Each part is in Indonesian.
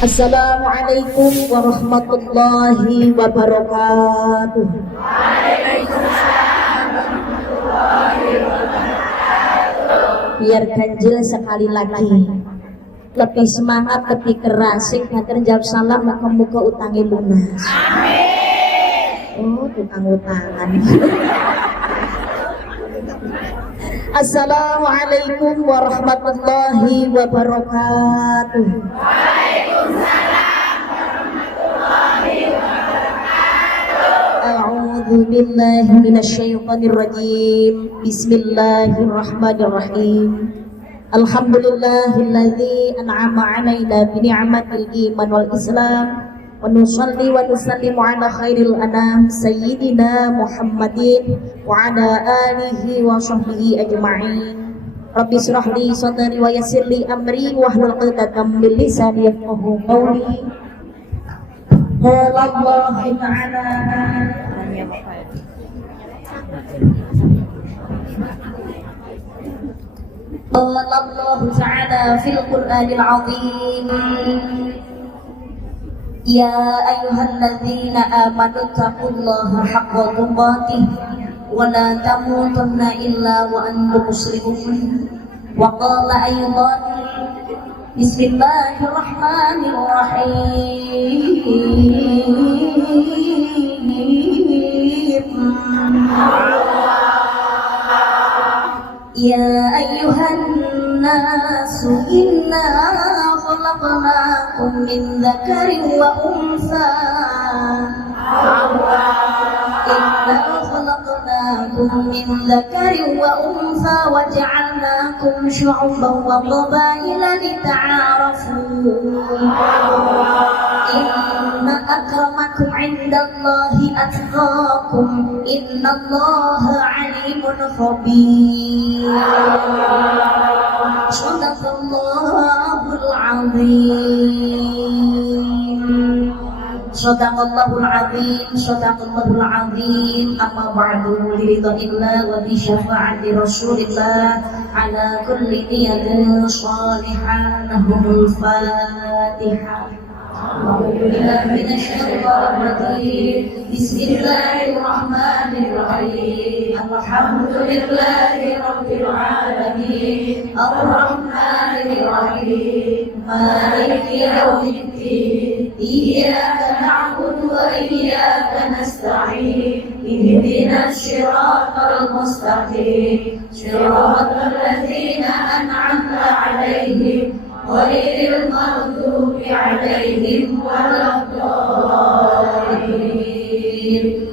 Assalamualaikum warahmatullahi wabarakatuh. Biar ganjil sekali lagi, lebih semangat, lebih keras. Sing ngaten jawab salam, muga-muga utangi lunas. Amin. Oh, utang-utangan. Assalamualaikum warahmatullahi wabarakatuh. A'udzu billahi minasyaitonir rajim. Bismillahirrahmanirrahim. Alhamdulillahilladzi an'ama 'alaina bi ni'matil iman wal islam. Wa nusalli wa nusallimu ala khairil anam sayyidina Muhammadin wa ala alihi wa sahbihi ajma'in. Rabbi shrah li sadri wa yassir li amri wahlul 'uqdatam min lisani yafqahu qawli. Qala Allah ta'ala qala Allah ta'ala fil Qur'anil 'azim. Ya ayyuhalladzina amanu taqullaha haqqa tuqatih wa la tamutunna illa wa antum muslimun. Wa qala aydan Bismillahirrahmanirrahim. Ya ayyuhan nasu inna khalaqnakum min dzakarin wa untha. Inna khalaqnakum min dzakarin wa untha wa ja'alnakum syu'uban wa qabaila lita'arafu. Inna akramakum 'indallahi atqakum. Innallaha 'alimun khabir. Shadaqallahul 'azim. Shadaqallahul 'azim. Shadaqallahul 'azim. Amma ba'du, liridhanillah wa bi syafa'ati Rasulillah ala kulli niyatin shalihah. Lahumul Fatihah. Bismillahirrahmanirrahim. Alhamdulillahi rabbil alamin. Ar-Rahmanirrahim. Maliki yaumiddin. Iyyaka na'budu wa iyyaka nasta'in. Ihdinas siratal mustaqim. Siratal ladzina an'amta 'alaihim ghairil maghdubi 'alaihim waladdallin.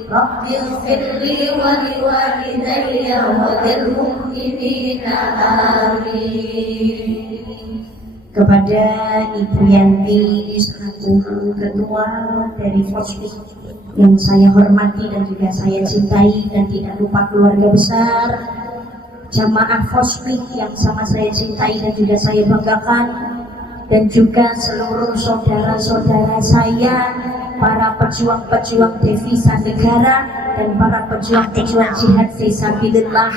Rabbi ighfirli wa liwalidayya wa lil mu'minina amin. Kepada Ibu Yanti selaku ketua dari Fosmik yang saya hormati dan juga saya cintai, dan tidak lupa keluarga besar jamaah Fosmik yang sama saya cintai dan juga saya banggakan, dan juga seluruh saudara-saudara saya, para pejuang-pejuang devisa negara dan para pejuang-pejuang jihad fisabilillah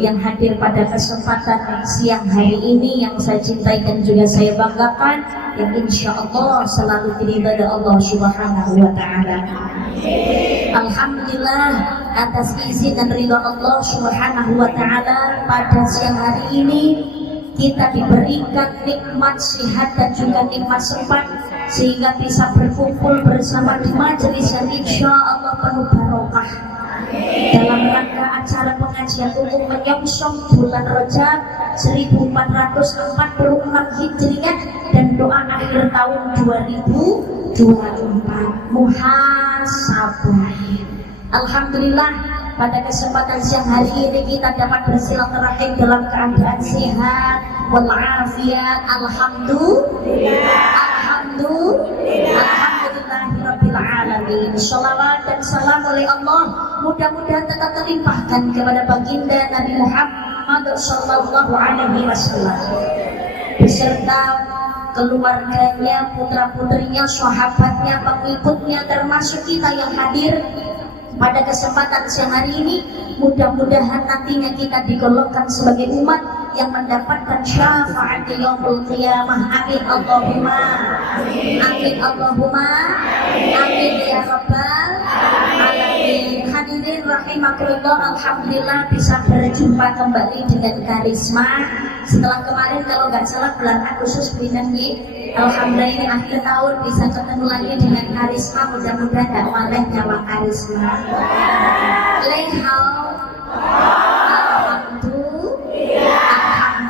yang hadir pada kesempatan siang hari ini, yang saya cintai dan juga saya banggakan, yang insya Allah selalu diridhai Allah Subhanahu wa Ta'ala. Alhamdulillah atas izin dan ridha Allah Subhanahu wa Ta'ala, pada siang hari ini kita diberikan nikmat sehat dan juga nikmat sempat sehingga bisa berkumpul bersama di majelis yang insya Allah penuh barokah dalam rangka acara pengajian umum menyongsong bulan Rajab 1444 Hijriah dan doa akhir tahun 2024 muhasabah. Alhamdulillah pada kesempatan siang hari ini kita dapat bersilaturahim dalam keadaan sehat walafiat. Alhamdulillahirabbil alamin. Shalawat dan salam oleh Allah mudah-mudahan tetap terlimpahkan kepada baginda Nabi Muhammad sallallahu alaihi wasallam beserta keluarganya, putra-putrinya, sahabatnya, pengikutnya, termasuk kita yang hadir pada kesempatan siang hari ini. Mudah-mudahan nantinya kita digolongkan sebagai umat yang mendapatkan syafaat di yaumul qiyamah. Amin Allahumma amin Allahumma amin ya rabbal alamin. Hadirin rahimakumullah, alhamdulillah bisa berjumpa kembali dengan Karisma setelah kemarin kalau nggak salah bulan Agustus binangi. Alhamdulillah ini akhir tahun bisa ketemu lagi dengan Karisma, mudah-mudahan gak maleh nyawa Karisma. Lehau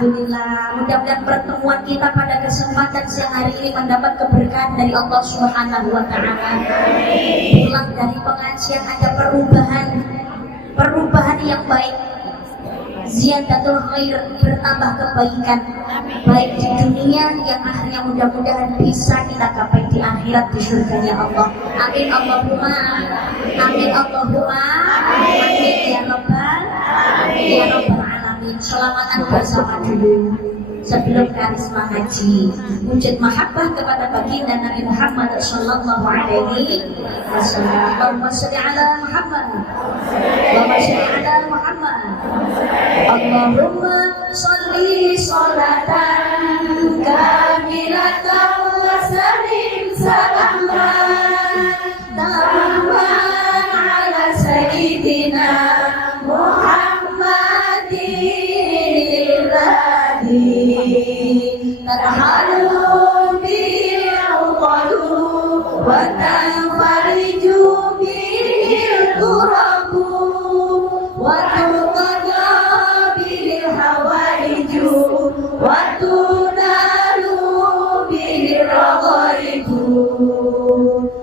Alhamdulillah, mudah-mudahan pertemuan kita pada kesempatan siang hari ini mendapat keberkahan dari Allah Subhanahu wa Ta'ala. Pulang dari pengajian ada perubahan yang baik, ziyadatul khair, bertambah kebaikan baik di dunia yang akhirnya mudah-mudahan bisa kita gapai di akhirat di surganya Allah. Amin Allahumma amin Allahumma amin ya rabbal alamin. Selamatan bersama dulu sebelum Karisma ngaji. Wujud mahabbah kepada baginda Nabi Muhammad sallallahu alaihi wasallam. Allahumma shalli ala Muhammad, Allahumma shalli ala Muhammad, Allahumma shalli sholatan kamilatan wa sallim salaman tamman ala sayyidina Muhammadin tarhalu bil qalu wa tanfariju bil qurabu wa tuqadda bil hawaiju wa tunalu bil raghaibu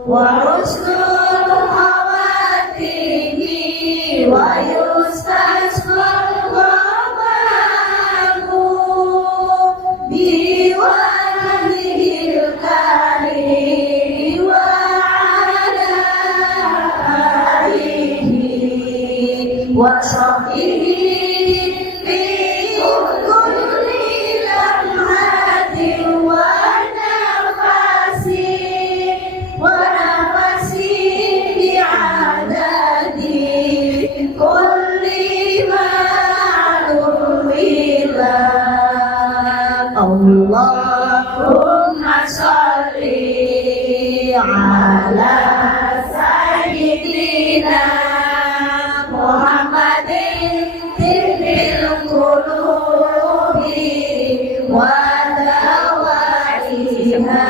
wa husnul khawatimi wa yustasqa wa sahbihi fi kulli lamhatin wa nafasi bi'adadi kulli ma'lumilah. Allahumma sholli ala sayyidina Muhammadin tibbil qulubi wa dawaiha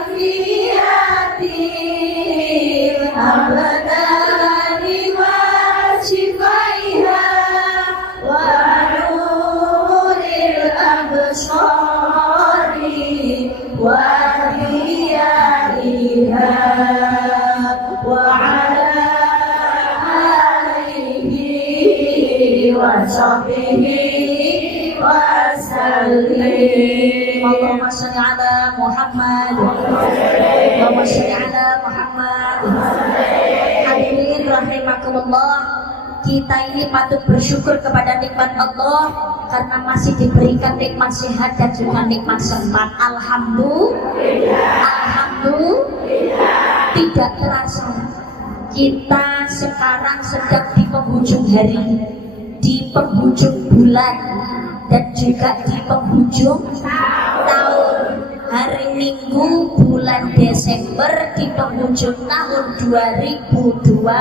afiyati abadani wa shifaiha wa nuril absari wa diyaiha wa sahbihi wa sallim. Allahumma shalli ala Muhammad, Allahumma shalli ala Muhammad. Hadirin rahimakumullah, kita ini patut bersyukur kepada nikmat Allah karena masih diberikan nikmat sehat dan juga nikmat sempat. Alhamdulillah, tidak terasa kita sekarang sedang di penghujung hari, di penghujung bulan, dan juga di penghujung tahun. Hari Minggu bulan Desember di penghujung tahun 2024.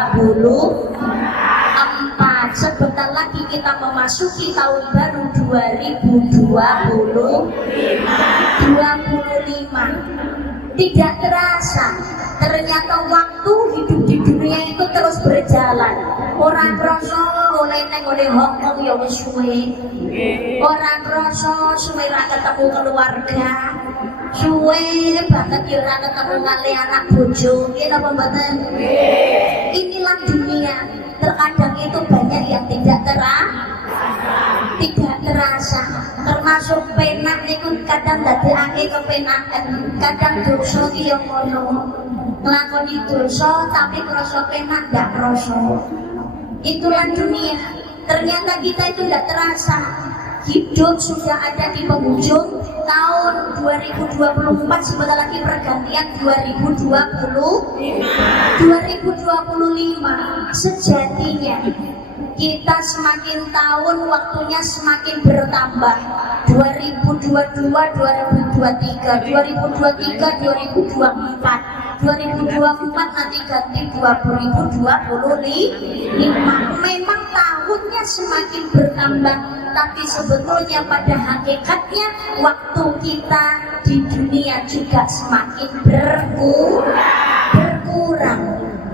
Sebentar lagi kita memasuki tahun baru 2025. Tidak terasa, ternyata waktu hidup di dunia itu terus berjalan. Orang kroso oleh neng oleh Hongkong ya wis suwe. Orang kroso suwe ra ketemu keluarga. Suwe banget ya ra ketemu kali anak bojo. Nggih napa mboten? Inilah dunia. Terkadang itu banyak yang tidak terasa. Termasuk penak niku kadang dadekake kepenakan, kadang dosa ki yo ngono. Nglakoni dosa tapi krasa penak ndak krasa. Itulah dunia. Ternyata kita itu tidak terasa. Hidup sudah ada di penghujung tahun 2024, sebentar lagi pergantian 2025. Sejatinya Kita semakin tahun waktunya semakin bertambah. 2022, 2023, 2023, 2024, 2024 nanti ganti 2025. Memang tahunnya semakin bertambah, tapi sebetulnya pada hakikatnya waktu kita di dunia juga semakin berkurang.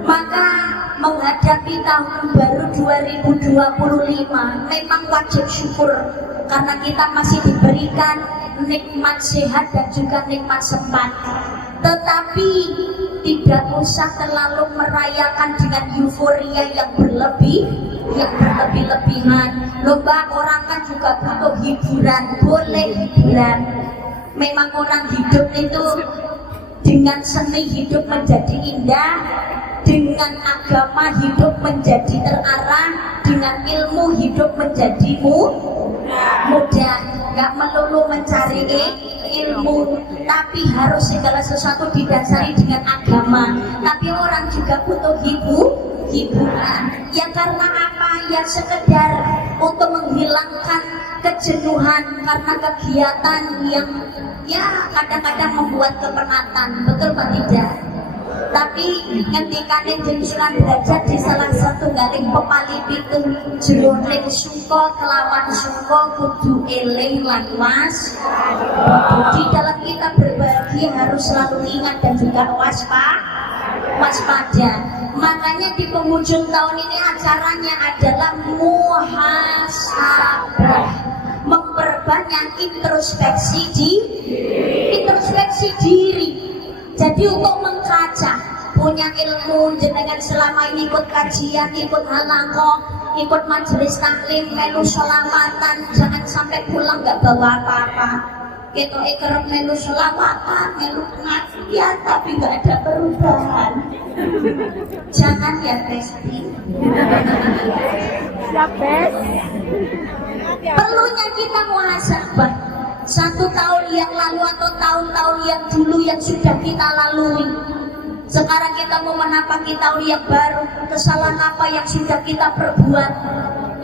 Maka menghadapi tahun baru 2025 memang wajib syukur karena kita masih diberikan nikmat sehat dan juga nikmat sempat. Tetapi tidak usah terlalu merayakan dengan euforia yang berlebih-lebihan. Lomba orang kan juga butuh hiburan, boleh hiburan. Memang orang hidup itu dengan seni hidup menjadi indah, dengan agama hidup menjadi terarah, dengan ilmu hidup menjadi mudah. Gak melulu mencari ilmu, tapi harus segala sesuatu didasari dengan agama. Tapi orang juga butuh hiburan. Ya karena apa? Ya sekedar untuk menghilangkan kejenuhan karena kegiatan yang ya kadang-kadang membuat kepenatan. Betul Pak tidak? Tapi ketika Neng Sunan Derajat di salah satu garing pepali pitu jroning sungko kelawan sungko kudu eling lan di dalam kita berbagi harus selalu ingat dan juga waspada. Makanya di penghujung tahun ini acaranya adalah muhasabah, memperbanyak introspeksi diri. Jadi untuk mengkaca, punya ilmu jenengan selama ini ikut kajian, ikut halaqah, ikut majelis taklim, melu sholawatan, jangan sampai pulang nggak bawa apa-apa. Kita kerap melu sholawatan, melu pengajian, tapi nggak ada perubahan. Jangan ya Besti. Perlunya kita muhasabah. 1 tahun yang lalu atau tahun-tahun yang dulu yang sudah kita lalui. Sekarang kita mau menapaki tahun yang baru. Kesalahan apa yang sudah kita perbuat?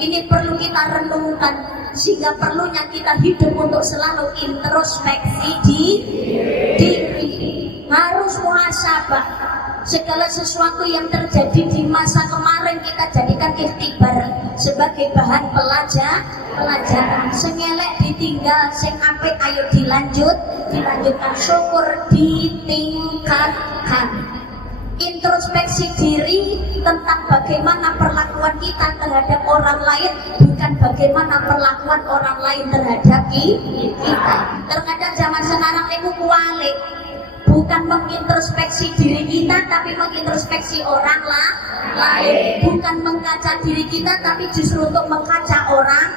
Ini perlu kita renungkan. Sehingga perlunya kita hidup untuk selalu introspeksi diri. Harus muhasabah. Segala sesuatu yang terjadi di masa kemarin kita jadikan ikhtibar sebagai bahan pelajaran. Sing elek ditinggal, sing apik ayo dilanjutkan, syukur ditingkatkan. Introspeksi diri tentang bagaimana perlakuan kita terhadap orang lain, bukan bagaimana perlakuan orang lain terhadap kita. Terkadang zaman sekarang itu kualik, bukan mengintrospeksi diri kita tapi mengintrospeksi orang lain, bukan mengkaca diri kita tapi justru untuk mengkaca orang.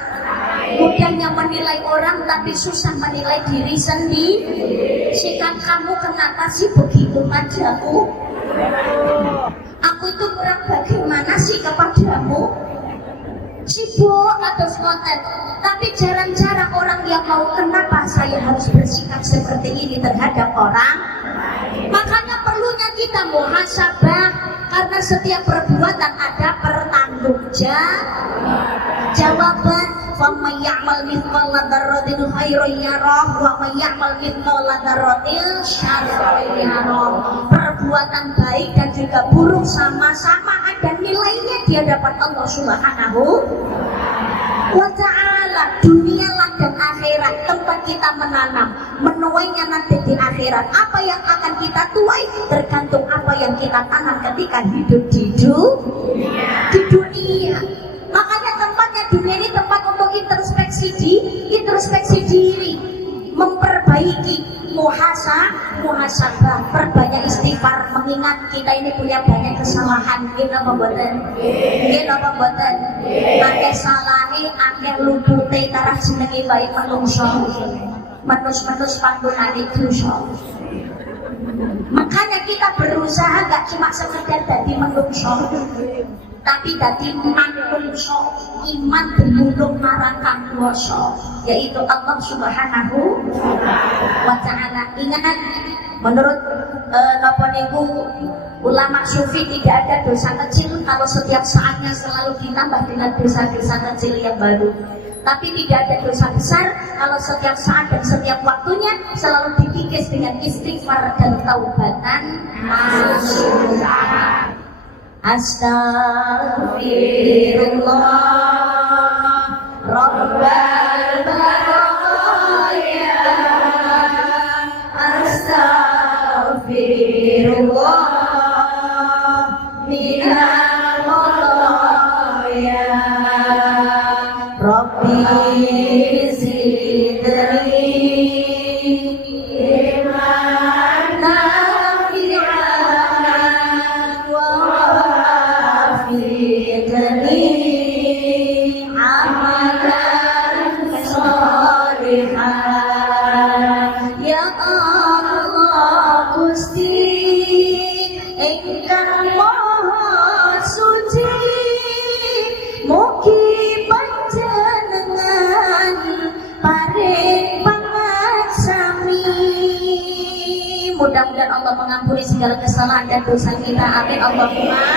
Mudahnya menilai orang tapi susah menilai diri sendiri. Sikap kamu kenapa sih begitu padaku? Aku itu kurang bagaimana sih kepadamu? Sibuk atau konten, tapi jarang-jarang orang yang mau kenapa saya harus bersikap seperti ini terhadap orang. Makanya perlunya kita muhasabah, karena setiap perbuatan ada pertanggungjawaban. Faman ya'mal mithqala dzarratin khairan yarah wa man ya'mal mithqala dzarratin syarran yarah. Perbuatan baik dan juga buruk sama-sama ada nilainya di hadapan Allah Subhanahu wa ta'ala. Dunia dan akhirat tempat kita menanam, menuainya nanti di akhirat. Apa yang akan kita tuai tergantung apa yang kita tanam ketika hidup di dunia. Makanya tempatnya dunia ini tempat untuk introspeksi diri, memperbaiki muhasabah, perbanyak istighfar, mengingat kita ini punya banyak kesalahan. Kita membuatkan akeh salahe, akeh lupute tarah jenenge baik manungsa, menus panggonane dosa. Makanya kita berusaha gak cuma sekedar jadi manungsa, tapi dadi manungsa iman benulung marang kuwasa, yaitu Allah Subhanahu wa ta'ala. Ingat menurut napa niku Ulama sufi tidak ada dosa kecil kalau setiap saatnya selalu ditambah dengan dosa-dosa kecil yang baru. Tapi tidak ada dosa besar kalau setiap saat dan setiap waktunya selalu dikikis dengan istighfar dan taubatan nasuha. Astaghfirullah Rabbal baraya. Astaghfirullah minal khataya. Rabbi zidni ilman nafi'an wa wafiqni amalan sholihan. Ya Allah Gusti ingkang maha suci, mugi panjenengan paring pangaksami. Mudah-mudahan Allah mengampuni segala kesalahan dan dosa kita. Amin Allahumma.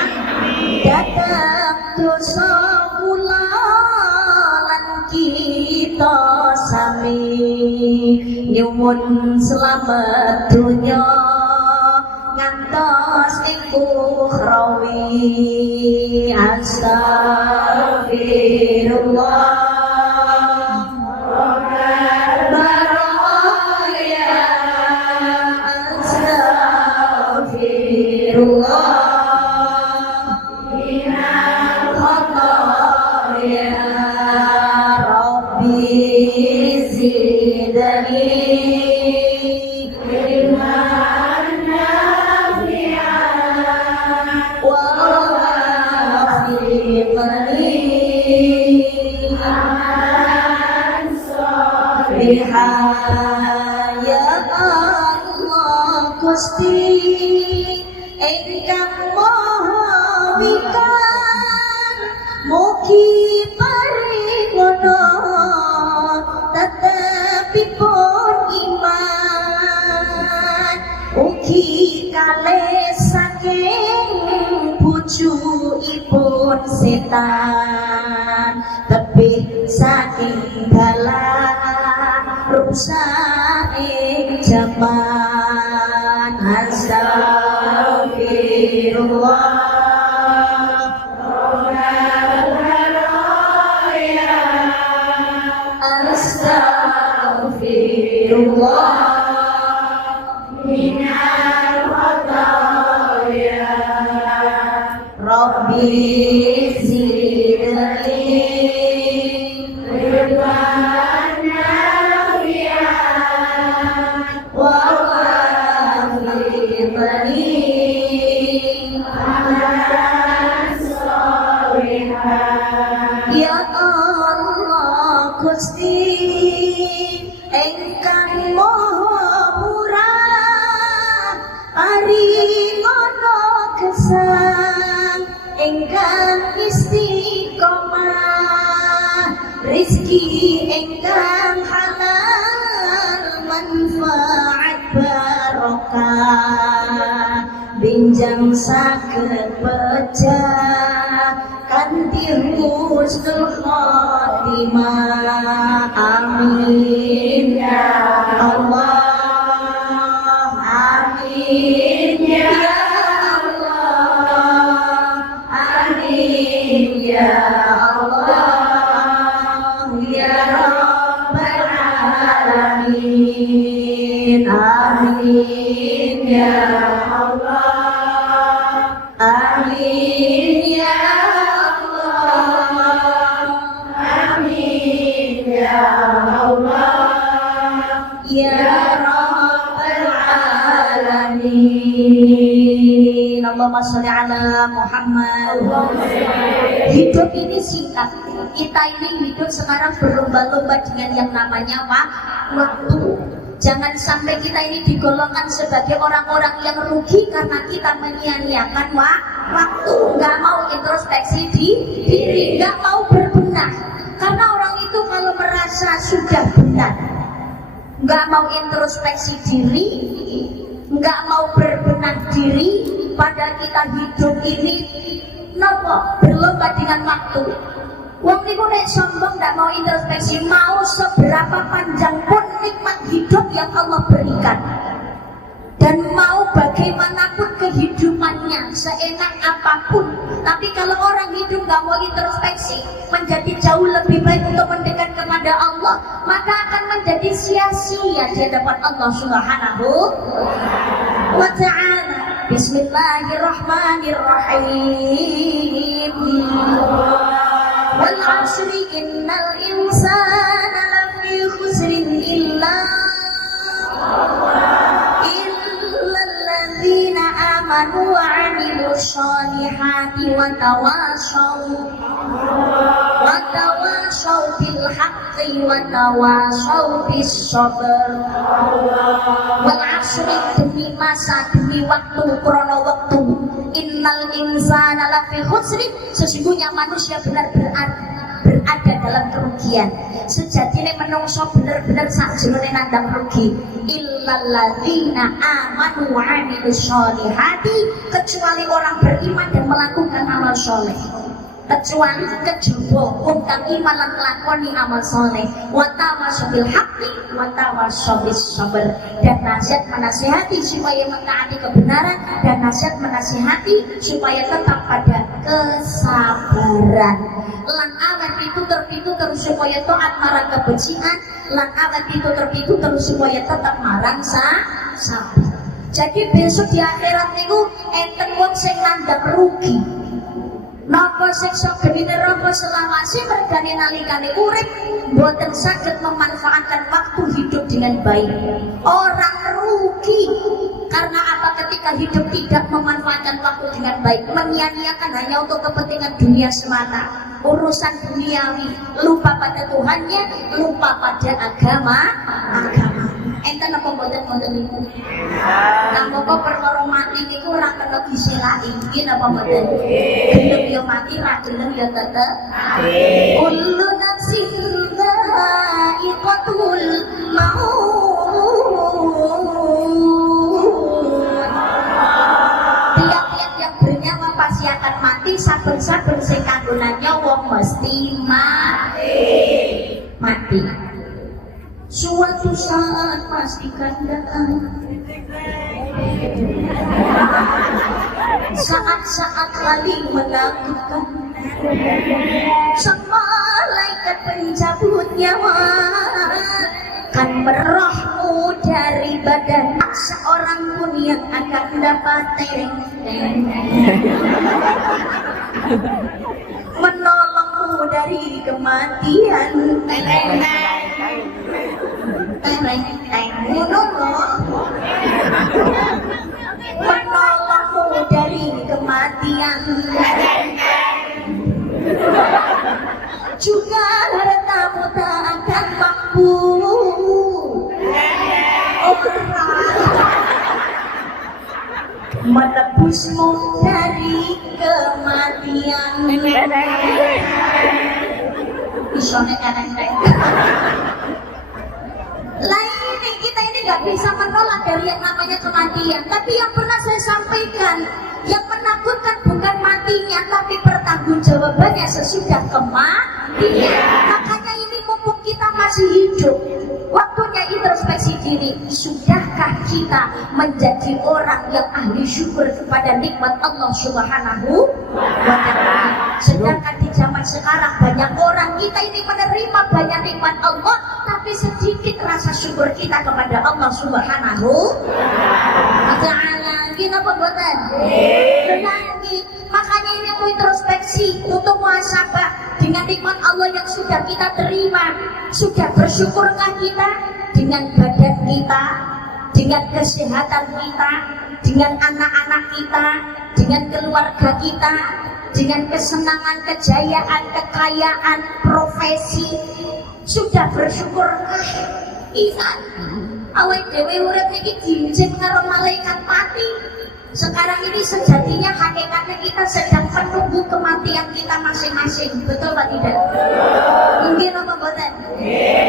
Datang dosa kula lan kita sami, nyuwun selamat dunya ngantos ing ukhrawi. Astaghfirullah Rabbal baraya. Astaghfirullah minal khataya. Rabbi zidni ilman nafi'an wa wafiqni amalan sholihan. Ya Allah Gusti ingkang maha wikan, mugi paringono tetepipun iman, ugi kalih saking pucukipun setan, tebih saking dalan rusak ing jaman. Astaghfirullah Rabbal baraya. Astaghfirullah minal khataya. Rabbi zidni ilman nafi'an wa wafiqni amalan sholihan. Ya Allah Gusti ingkang maha murah, paringono gesang ingkang istiqomah, rizki ingkang halal manfaat barokah, binjang saged pecah kanthi husnul khotimah. Amin ya Allah. Amin ya Allah. Amin ya Allah. Ya Rabbal alamin. Amin ya Allah. Amin ya Allah. Amin ya Allah. Ya Rabbal alamin. Allahumma sholli ala Muhammad. Hidup ini singkat. Kita ini hidup sekarang berlomba-lomba dengan yang namanya waktu. Jangan sampai kita ini digolongkan sebagai orang-orang yang rugi karena kita menyia-nyiakan waktu, nggak mau introspeksi diri, nggak mau berbenah. Karena orang itu kalau merasa sudah benar, nggak mau introspeksi diri, nggak mau berbenah diri, padahal kita hidup ini nopo berlomba dengan waktu. Wong niku nek sombong ndak mau introspeksi, mau seberapa panjang pun nikmat hidup yang Allah berikan, dan mau bagaimanapun kehidupannya, seenak apapun. Tapi kalau orang hidup nggak mau introspeksi, menjadi jauh lebih baik untuk mendekat kepada Allah, maka akan menjadi sia-sia di hadapan Allah Subhanahu wa ta'ala. Bismillahirrahmanirrahim. Wal 'asri innal insana lafi khusrin illalladzina amanu wa 'amilus sholihati wa tawashaw bil haqqi wa tawashaw bis sabr. Wal 'asri, demi masa, demi waktu, krono waktu. Innal insana lafi khusrin, sesungguhnya manusia benar-benar berada dalam kerugian. Sejatinya menungso benar-benar sakjroning nandang rugi. Illalladzina amanu wa 'amilus sholihati, kecuali orang beriman dan melakukan amal soleh. Kecuali kejaba wong kang iman lan nglakoni amal soleh. Wa tawassaw bil haqqi wa tawassaw bis sabr, dan nasihat menasihati supaya mentaati kebenaran, dan nasihat menasihati supaya tetap pada kesabaran. Lan awet pitutur supaya taat marang kebencian, lan awet pitutur supaya tetap marang sabar. Jadi besok di akhirat niku enten wong sing nandang rugi. Napa siksa geni neraka selawase mergane nalikane urip boten saged memanfaatkan waktu hidup dengan baik. Orang rugi karena apa? Ketika hidup tidak memanfaatkan waktu dengan baik, menyia-nyiakan hanya untuk kepentingan dunia semata, urusan duniawi, lupa pada Tuhannya, lupa pada agama. Enten apa mboten niku? Napa kok perkara mati niku ora kena diselaki, iki napa mboten? Gelem ya mati, ra gelem ya tetep. Kullu nafsin dha'iqatul maut. Tiap-tiap yang bernyawa pasti akan mati, saben-saben sing kanggonan nyawa mesti mati. Suatu saat pastikan datang, saat-saat paling menakutkan, sang malaikat pencabut nyawa kan merohmu dari badan. Seorang pun yang akan dapat menolongmu dari kematian. Menolongmu dari kematian, juga hartamu tak akan mampu menebusmu dari kematian. Isone kadang-kadang lain kita ini nggak bisa menolak dari yang namanya kematian. Tapi yang pernah saya sampaikan, yang menakutkan bukan matinya, tapi pertanggungjawabannya sesudah kematian. Makanya ini mumpung kita masih hidup, waktunya introspeksi diri. Sudahkah kita menjadi orang yang ahli syukur kepada nikmat Allah Subhanahu wa ta'ala? Sedangkan di zaman sekarang banyak orang, kita ini menerima banyak nikmat Allah, tapi sedikit rasa syukur kita kepada Allah Subhanahu wa ta'ala. Gina pembuatan lagi. Makanya ini untuk introspeksi, untuk muhasabah dengan nikmat Allah yang sudah kita terima. Sudah bersyukurkah kita dengan badan kita, dengan kesehatan kita, dengan anak-anak kita, dengan keluarga kita, dengan kesenangan, kejayaan, kekayaan, profesi? Sudah bersyukurkah? Ingat, awake dhewe urip niki diincin karo malaikat mati. Sekarang ini sejatinya hakikatnya kita sedang menunggu kematian kita masing-masing. Betul Pak tidak? Mungkin apa boten?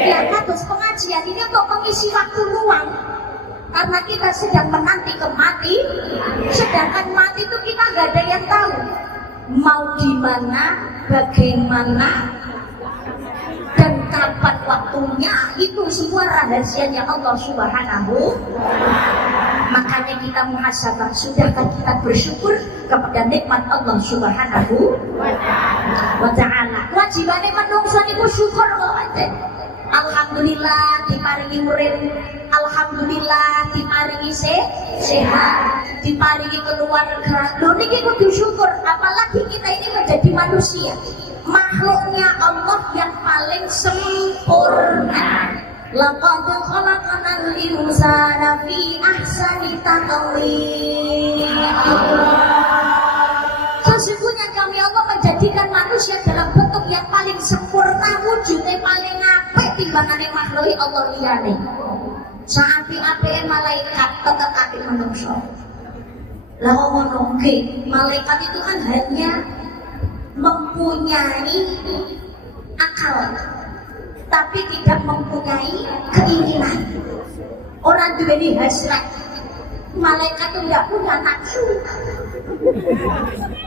Ya, kados pengajian ini untuk mengisi waktu luang. Karena karena kita sedang menanti sedangkan mati itu kita nggak ada yang tahu mau di mana, bagaimana, dan kapan waktunya. Itu semua rahasianya Allah Subhanahu. Makanya kita muhasabah, sudahkah kita bersyukur kepada nikmat Allah Subhanahu wa ta'ala. Kewajibannya menungso niku syukur kok. Alhamdulillah diparingi urip, alhamdulillah diparingi sehat, diparingi keluarga. Lho niki kudu syukur, apalagi kita ini menjadi manusia, makhluknya Allah yang paling sempurna. Laqad khalaqnal insana fi ahsani taqwim. Sesungguhnya kami Allah menjadikan manusia dalam bentuk yang paling sempurna, wujudnya paling apik timbangane makhluk Allah liyane. Saapi-apike malaikat tetep apik manusia. Lah ngono nggih, malaikat itu kan hanya mempunyai akal, tapi tidak mempunyai keinginan. Orang duweni hasrat. Malaikat itu tidak punya nafsu.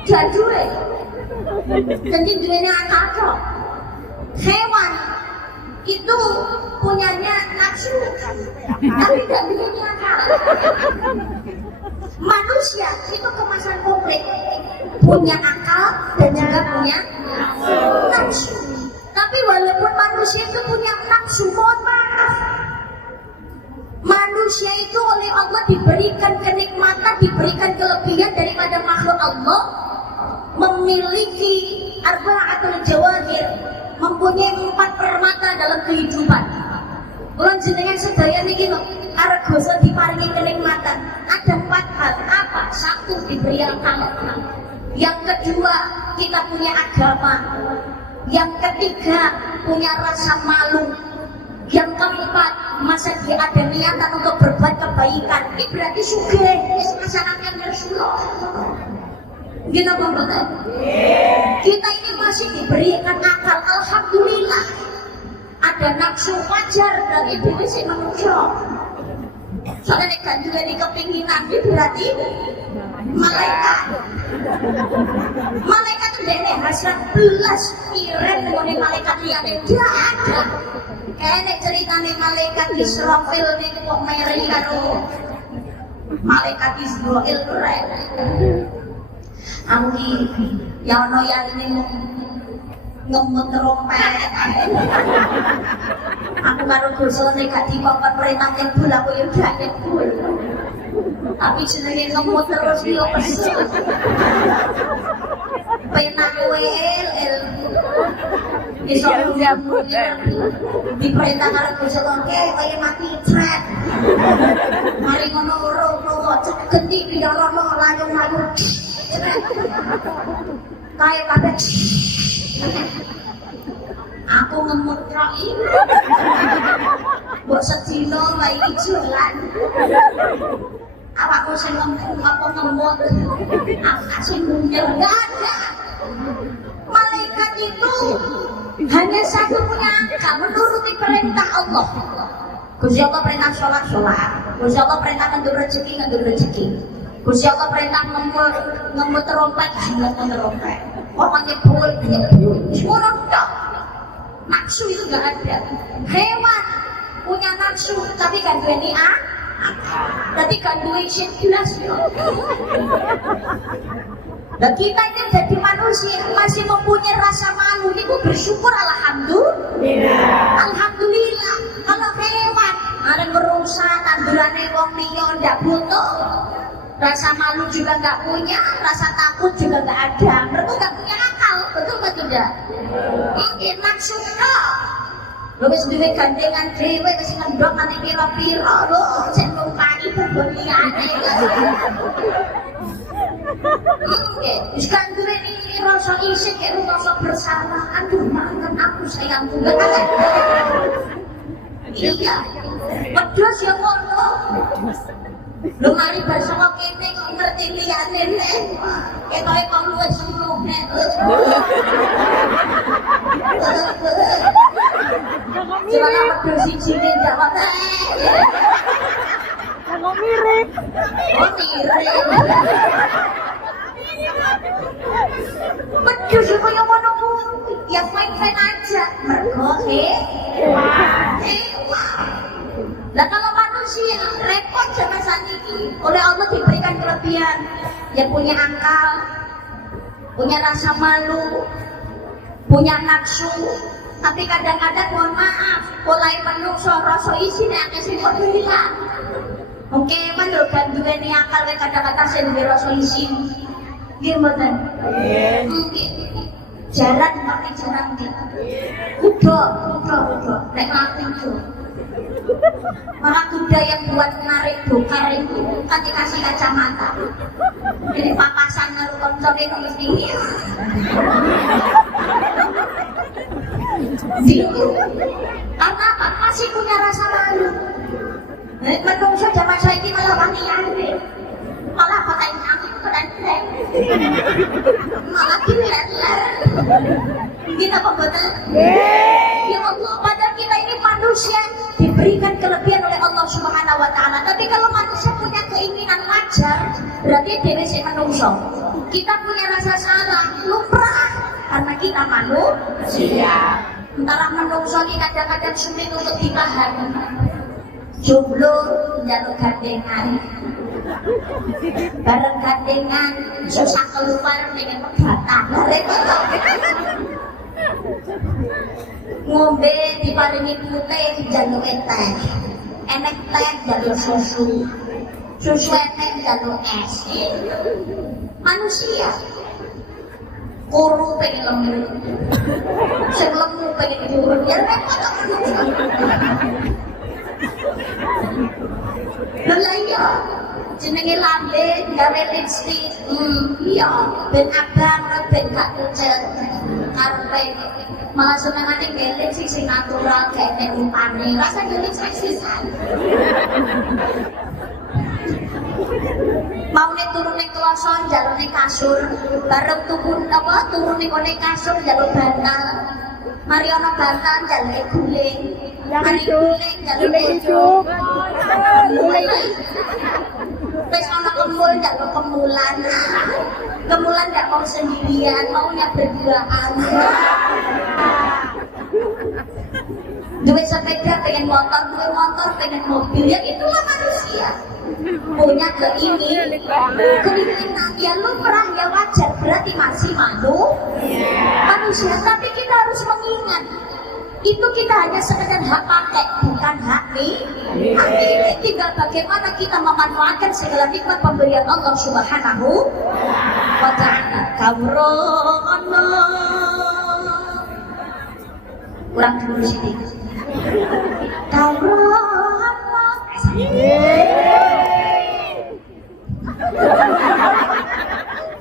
Jadule. Jadi duweni akal kok. Hewan itu punyanya nafsu, tapi tidak punya akal. Manusia itu kemasan komplit, punya akal dan juga punya nafsu. Tapi walaupun manusia itu punya nafsu, mohon maaf, manusia itu oleh Allah diberikan kenikmatan, diberikan kelebihan daripada makhluk Allah, memiliki arba'atul jawahir, mempunyai 4 permata dalam kehidupan. Kalau jenengan sedaya niki lho, arep goso diparingi kenikmatan, ada 4 hal. Apa? 1, diberi akal. Yang kedua, kita punya agama. Yang ketiga, punya rasa malu. Yang keempat, masa dia ada niatan untuk berbuat kebaikan. Ini berarti sugih, masyarakat Rasulullah. Gimana betul? Kita ini masih diberikan akal, alhamdulillah. Ada nafsu wajar dan itu masih manusia. Soalnya kan juga di kepinginan, itu berarti malaikat. Malaikat itu dene hasrat belas iren dengan malaikat liane tidak ada. Kayaknya ceritanya malaikat Israfil ini kok meri karo malaikat Israel keren. Anggi yang ono yang ini ngemut trompet. Aku baru gosone gak dikongkon perintah nyebul, aku ya gak nyebul. Tapi jenenge ngemut terus yo pesut. Penak el. Iso diperintah karo gosone kaya mati tret. Mari ngono ro genti piye rono layung-layung. Kayak kabeh. Aku ngemut tok iki. Mbok sedina wae jualan. Awakku sing ngemut. Aku sing mundur enggak ada. Malaikat itu hanya satu punya akal, menuruti perintah Allah. Gusti Allah perintah sholat. Gusti Allah perintah ngendur rezeki. Gusti Allah perintah ngemut trompet. Pokoknya nyebul. Semua tak. Nafsu itu gak ada. Hewan punya nafsu, tapi kan duweni tapi kan duwe sing jelas yo. Dan kita ini jadi manusia masih mempunyai rasa malu. Ini bersyukur alhamdulillah. Kalau hewan ada merusak tandurane wong liya ndak butuh. Rasa malu juga nggak punya, rasa takut juga nggak ada. Mereka nggak punya akal, betul tidak? Mungkin nafsu kok. Lo wis duwe gandengan dhewe wis ngendhok nganti pira-pira lho, sing numpaki beboniane. Oke, sekarang duwe ini rasa isik kayak rasa bersama. Aduh, mangan aku sayang juga. Iya. Wedhus ya ngono. Lu mari basa kok kene kok ngerti liyane nek. Ketoke kok luwih sembuh nek. Jangan wedhus siji nek jawab. Oh tiring. Betul sih kaya ngono kuwi. Ya fine-fine aja. Mergo Lah kalau manusia repot sama saniki. Oleh Allah diberikan kelebihan. Yang punya akal, punya rasa malu, punya nafsu. Tapi kadang-kadang mohon maaf, mulai menungso rasa isi nek akeh sing kok hilang. Oke, manut kan duweni akal we kadang-kadang sing duwe rasa isi. Nggih mboten? Nggih. Jalan pakai jalan gitu. Kuda. Nek mlaku itu. Malah kuda yang buat menarik dokar itu kan dikasih kacamata. Ini papasan karo koncone mesti. Karena apa? Masih punya rasa malu. Menungso zaman saiki malah wani ane. Malah pakai angin keren. Malah kiler. Kita apa betul? Ya Allah, padahal kita ini manusia diberikan kelebihan oleh Allah Subhanahu wa taala. Tapi kalau manusia punya keinginan wajar, berarti dhewe sing menungso. Kita punya rasa salah, lumrah karena kita manusia. Antara menungso ini kadang-kadang sulit untuk ditahan. Jomblo njaluk gandengan. Bareng gandengan susah keluar dengan pegatan. Ngombe diparingi putih njaluk teh. Enek teh njaluk susu. Susu enek njaluk es. Manusia kuru pengen lemu, sing lemu pengen kuru, ya repot kok. Lah iya, jenenge lambe gawe lipstik, iya, ben abang ben gak kucel, karepe malah senengane gawe lipstik sing natural kayak nek umpane, rasa lipstik sisan. Mau nih turun nih kloson, jalur nih kasur, bareng turun apa turun nih kone kasur jalur bantal, mari ono bantal jalur guling, mari guling jalur ijuk, terus ono kemul jalur kemulan, kemulan nggak mau sendirian, maunya berduaan. Duit sepeda pengen motor, duit motor pengen mobil, ya itulah manusia. Punya keinginan, ya lumrah, ya wajar, berarti masih manusia. Tapi kita harus mengingat, itu kita hanya sekedar hak pakai, bukan hak milik. Tinggal bagaimana kita memanfaatkan segala nikmat pemberian Allah Subhanahu wa ta'ala. Kaurono kurang dulu sini.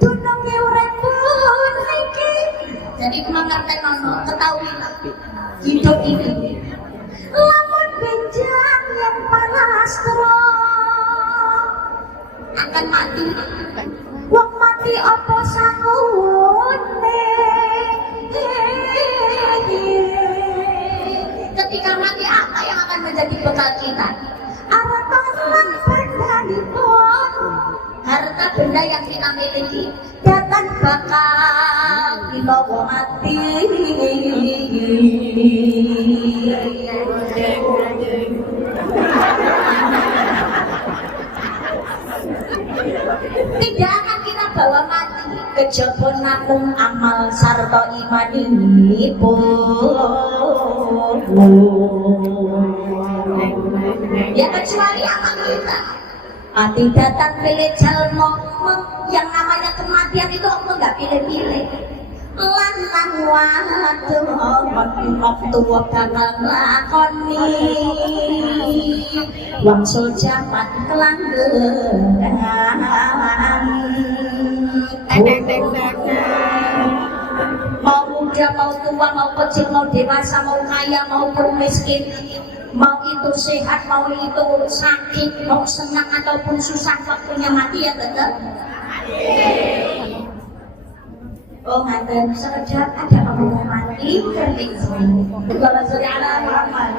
Dunungnya urepun niki. Jadi mengerti nono, ketahuilah hidup ini lamun benjang yang panas akan mati. Wong mati apa sangune? Ketika mati apa yang akan menjadi bekal kita? Aratan bendalipun, harta benda yang kita miliki datang bakal dibawa mati. Tidak akan kita bawa mati, kejaba namung amal sarta imanipun. Ya kecuali amal kita. Mati datang pilih jalmo, yang namanya kematian itu Allah nggak pilih-pilih. Lantang waduh waktu bakal lakoni wangsul jaman kelanggengan. Mau muda, mau tua, mau kecil, mau dewasa, mau kaya, maupun miskin, mau itu sehat, mau itu sakit, mau senang ataupun susah, waktunya mati ya tetap. Oh ngaten, sekejap ada pengumuman interling. Kalau saudara Muhammad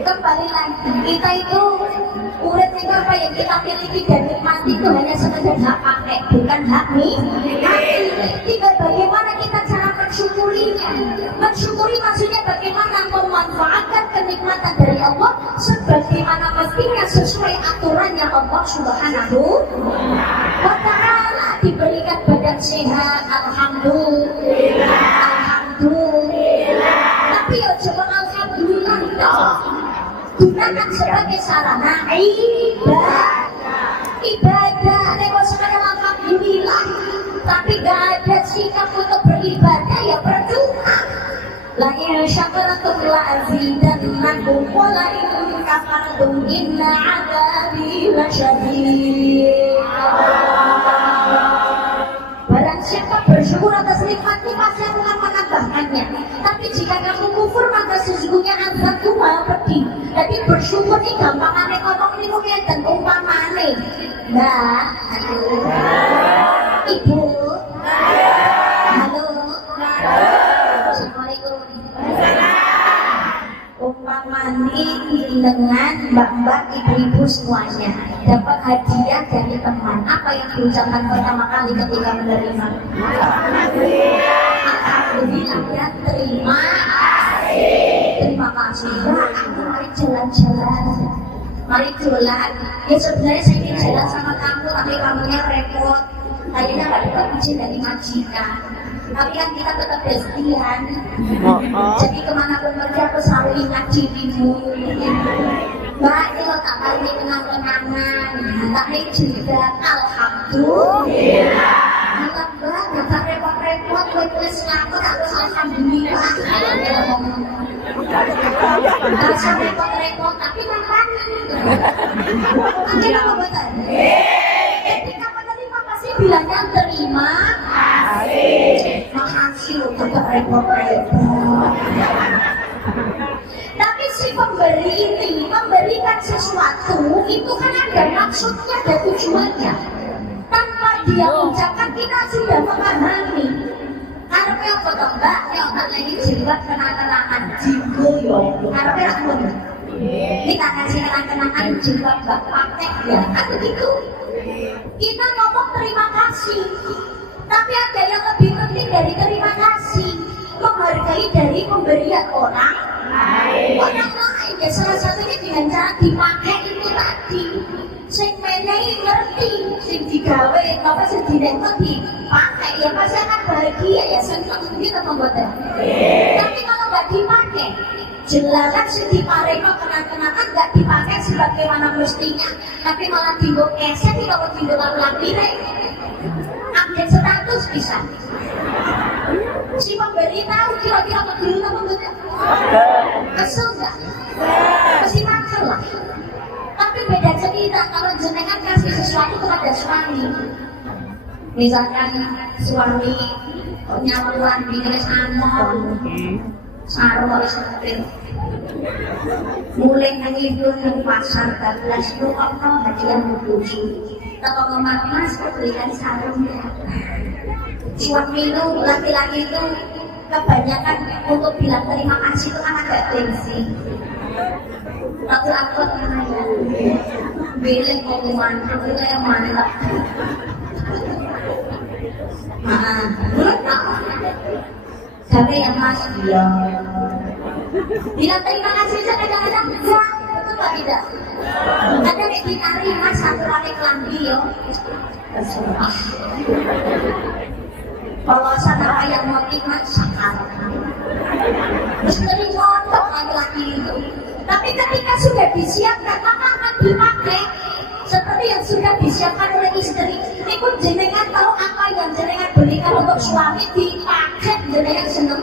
kembali lagi, kita itu urip tinggal yang kita miliki dan nikmati itu hanya sekedar hak pakai, bukan hak miliki. Tinggal bagaimana kita cara mensyukurinya. Mensyukuri maksudnya bagaimana memanfaatkan kenikmatan dari Allah sebagaimana mestinya sesuai aturannya Allah Subhanahu wa ta'ala. Diberikan badan sehat, alhamdulillah, alhamdulillah. Tapi ya coba alhamdulillah gunakan sebagai sarana ibadah. Nego sekarang alhamdulillah, tapi gak ada sikap untuk beribadah, ya percuma. La in syakartum la azidannakum wa la in kafartum inna 'adzabi lasyadid. Barang siapa bersyukur atas nikmatku, pasti aku akan menambahkannya. Tapi jika kamu kufur, maka sesungguhnya azabku maha pedih. Jadi bersyukur ini gampangane ngomong ini mungkin dan umpamane. Mbak, Ibu, halo, Assalamualaikum. Umpamane dengan mbak-mbak, ibu-ibu semuanya dapat hadiah dari teman, apa yang diucapkan pertama kali ketika menerima? Alhamdulillah, ya, terima kasih. Mari jalan-jalan, mari jalan. Ya sebenarnya saya ingin jalan sama kamu, tapi kamunya repot. Kayaknya nggak dapat izin dari majikan. Tapi kan kita tetap bestian. Jadi kemanapun pergi aku selalu ingat dirimu. Mbak, ini lo tak kali kenang-kenangan. Tapi juga alhamdulillah. Mbak, gak repot-repot. Gue tulis lapor, aku alhamdulillah. Gak usah repot-repot, tapi makan. Kita mau buatan. Ketika menerima pasti bilangnya terima kasih. Makasih untuk gak repot-repot. Tapi si pemberi ini memberikan sesuatu itu kan ada maksudnya dan tujuannya. Tanpa dia ucapkan kita sudah memahami. Karena apa toh mbak? Yang lagi jilbab kenang-kenangan jigo yo. Karena apa? Kita kasih kenang-kenangan jilbab mbak pakai ya. Atau gitu. Kita ngomong terima kasih. Tapi ada yang lebih penting dari terima kasih. Menghargai dari pemberian orang lain. Ya salah satunya dengan cara dipakai itu tadi. Sing menehi ngerti, sing digawe, apa sing dinekno dipakai, ya pasti akan bahagia, ya seneng gitu membuatnya. Tapi kalau nggak dipakai, jelas sing dipareno kenang-kenangan nggak dipakai sebagaimana mestinya, tapi malah tinggal keset, kalau tinggal lalu-lalu update status bisa. Si pemberi tahu kira-kira peduli apa enggak? Kesel enggak? Pasti nakal lah. Tapi beda cerita kalau jenengan kasih sesuatu kepada suami. Misalkan suami nyamuan binis anon, sarung harus setir. Mulai ngidul di pasar 14 itu apa hadiah mudusi. Kalau ngomong mas, berikan sarung ya. Suami itu, laki-laki itu kebanyakan untuk bilang terima kasih itu kan agak gengsi. Aku namanya bilang omongan itu yang mantap. Tapi yang mas bilang terima kasih saja kadang-kadang ya, itu nggak tidak. Ada yang ditarik mas satu kali kelambi yo. Kalau sana yang motif mas sakar. Mesti ngotot laki-laki itu. Tapi ketika sudah disiapkan maka akan dipakai seperti yang sudah disiapkan oleh istri. Ini pun jenengan tahu apa yang jenengan berikan untuk suami dipakai, jenengan seneng.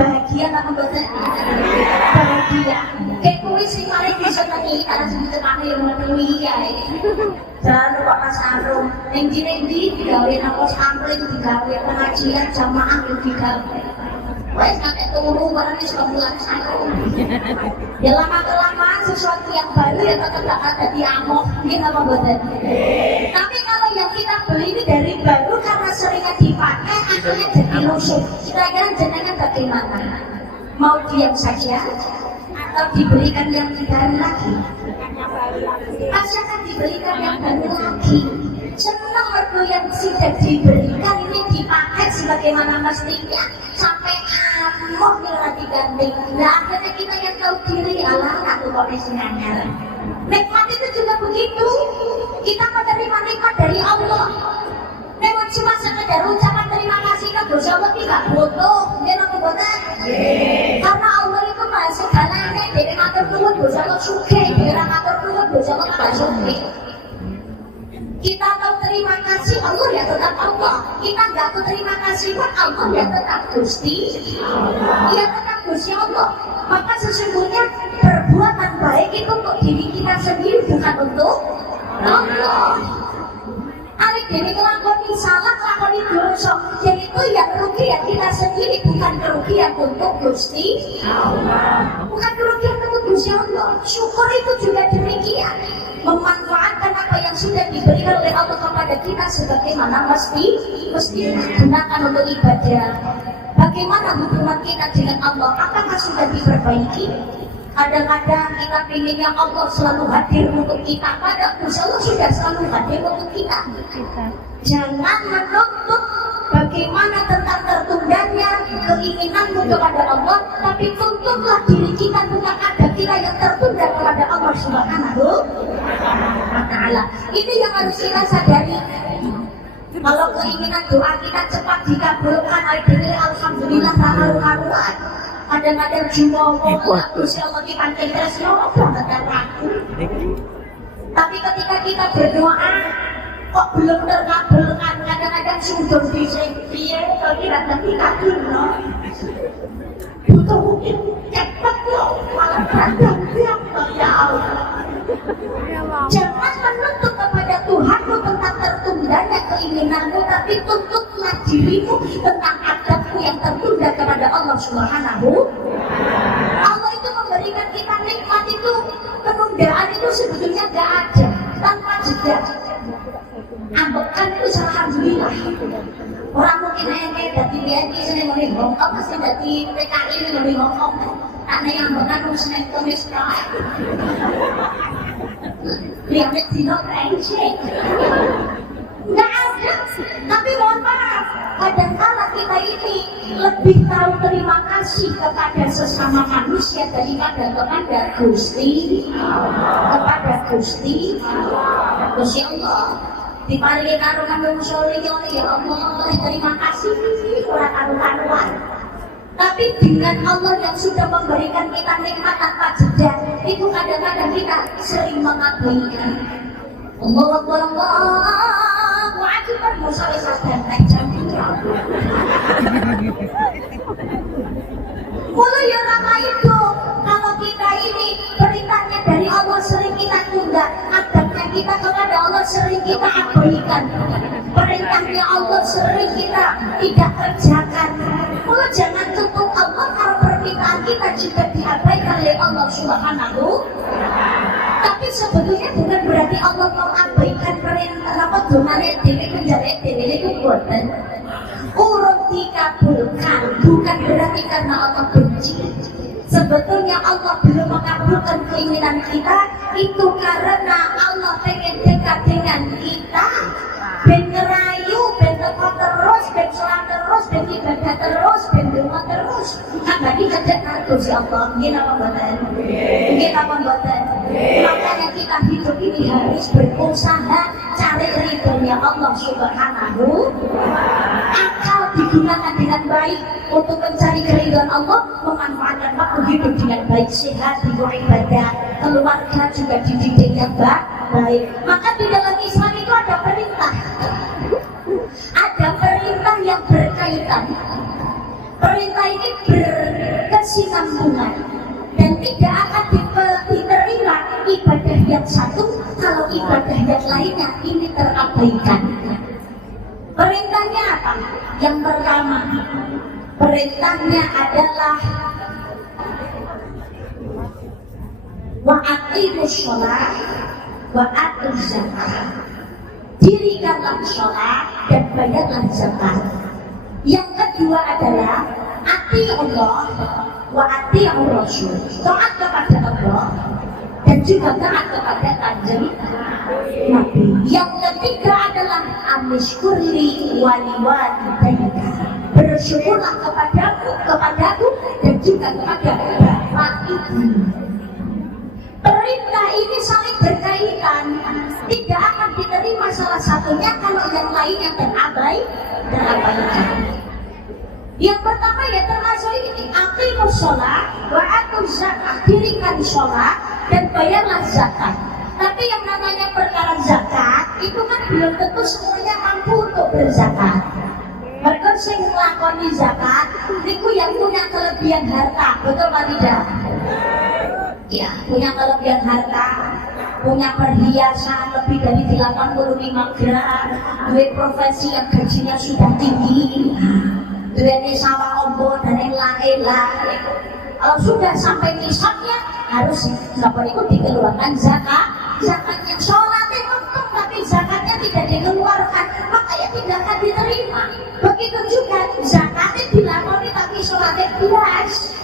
Bahagia apa buatan? Bahagia. Kayak kuis sing paling disenangi karena sebetulnya aku yang menemui ya. Jangan lupa mas Arum. Nengdi digawe napos ampling, digawe pengajian jamaah yang digawe. Wes kakek turu barang ini suka bulan satu. Ya lama-kelamaan sesuatu yang baru ya tetap akan jadi amok. Gitu apa buatan? Tapi kalau yang kita beli ini dari baru karena seringnya dipakai akhirnya jadi lusuh. Kira-kira jenengan bagaimana? Mau diam saja atau diberikan yang baru lagi? Pasti akan diberikan yang baru lagi. Senang mergo yang sudah diberikan ini dipakai sebagaimana mestinya sampai amok nilai ganti. Nah akhirnya kita yang tahu diri Allah aku kok mesinanya. Nikmat itu juga begitu. Kita menerima nikmat dari Allah. Memang cuma sekedar ucapan terima kasih ke Gusti Allah tidak butuh. Dia nopo boten? Karena Allah itu maha segalanya. Dia ngatur nuwun Gusti Allah sugih, dia ngatur nuwun Gusti Allah tambah sugih. Kita tahu terima kasih Allah ya tetap Allah. Kita nggak tahu terima kasih pun Allah ya tetap Gusti. Ya tetap Gusti Allah. Maka sesungguhnya perbuatan baik itu untuk diri kita sendiri bukan untuk Allah. Ari dene kelakoni salah, kelakoni dosa, jadi itu yang rugi ya kita sendiri, bukan kerugian untuk Gusti Allah. Bukan kerugian untuk Gusti Allah. Syukur itu juga demikian, memanfaatkan apa yang sudah diberikan oleh Allah kepada kita sebagaimana mesti gunakan untuk ibadah. Bagaimana hubungan kita dengan Allah? Apakah sudah diperbaiki? Kadang-kadang kita pinginnya Allah selalu hadir untuk kita, padahal Gusti Allah sudah selalu hadir untuk kita. Jangan menuntut bagaimana tentang tertundanya keinginanmu kepada Allah, tapi tuntutlah diri kita tentang ada kita yang tertunda kepada Allah Subhanahu wa Ta'ala. Ini yang harus kita sadari. Kalau keinginan doa kita cepat dikabulkan, alhamdulillah karu-karuan. Kadang-kadang jumowo Gusti Allah dipancing tresno banget aku. Tapi ketika kita berdoa kok belum terkabulkan, kadang-kadang sungguh dhisik piye to kira ngerti kabulno. Butuh mungkin cepet yo malah kadang tiap ya Allah. Jangan menuntut kepada Tuhanmu tentang tertundanya keinginanmu, tapi tuntutlah dirimu tentang adabmu yang tertunda kepada Allah Subhanahu. Allah itu memberikan kita nikmat itu, penundaan itu sebetulnya gak ada tanpa jeda. Ambekan itu alhamdulillah. Orang mungkin kayak dari BNI sini mau Hongkong, pasti dari PKI ini mau Hongkong. Karena yang ambekan itu seneng tumis kawat. Lihatnya dino krenjeng. Nggak ada. Tapi mohon maaf, kadang-kala kita ini lebih tahu terima kasih kepada sesama manusia daripada kepada Gusti Allah. Diparingi karo manungsa ya Allah, terima kasih ora karu-karuan. Tapi dengan Allah yang sudah memberikan kita nikmat tanpa jeda, itu kadang-kadang kita sering mengabaikan. Allahu Akbar, musoleh sadar jam mulai ya nama itu. Kalau kita ini perintahnya dari Allah sering kita tunda, adabnya kita kepada Allah sering kita abaikan, perintahnya Allah sering kita tidak kerjakan. Mulai jangan tutup Allah kalau permintaan kita juga diabaikan oleh Allah Subhanahu. Tapi sebetulnya bukan berarti Allah mengabaikan perintah apa donane dhewe menjalek dhewe itu boten. Urung dikabulkan bukan berarti karena Allah benci. Sebetulnya Allah belum mengabulkan keinginan kita itu karena Allah pengen dekat dengan kita. Ben ngerayu, ben teko terus, ben sholat terus, ben ibadah terus, ben doa terus. Kan bagi cedek karo Gusti Allah. Nggih napa mboten? Nggih napa mboten? Makanya kita hidup ini harus berusaha cari ridhonya Allah Subhanahu. Akal digunakan dengan baik untuk mencari keridhaan Allah, memanfaatkan waktu hidup dengan baik, sehat, beribadah, keluarga juga dididik yang baik. Maka di dalam Islam itu ada perintah yang berkaitan. Perintah ini berkesinambungan dan tidak akan diterima ibadah yang satu kalau ibadah yang lainnya ini terabaikan. Perintahnya apa? Yang pertama, perintahnya adalah wa aqimus shalah wa atuz zakat. Dirikanlah sholat dan bayarlah zakat. Yang kedua adalah ati Allah wa ati Rasul, taat kepada Allah dan juga taat kepada Kanjeng Nabi. Yang ketiga adalah anishkurli waliwalidayka, bersyukurlah kepadaku dan juga kepada bapak ibu. Perintah ini saling berkaitan, tidak akan diterima salah satunya kalau yang lainnya terabaikan. Yang pertama ya termasuk ini, aqimus sholat wa atuz zakat, dirikan sholat dan bayarlah zakat. Tapi yang namanya perkara zakat itu kan belum tentu semuanya mampu untuk berzakat. Mereka sing nglakoni zakat itu yang punya kelebihan harta, betul apa tidak? Ya, punya kelebihan harta, punya perhiasan lebih dari 85 gram, duit profesi yang gajinya sudah tinggi, duitnya sawah ombo dan yang lain. Kalau sudah sampai nisabnya harus itu dikeluarkan zakat. Zakatnya sholatnya untung tapi zakatnya tidak dikeluarkan, makanya tidak akan diterima. Begitu juga zakatnya dilakoni tapi sholatnya bias.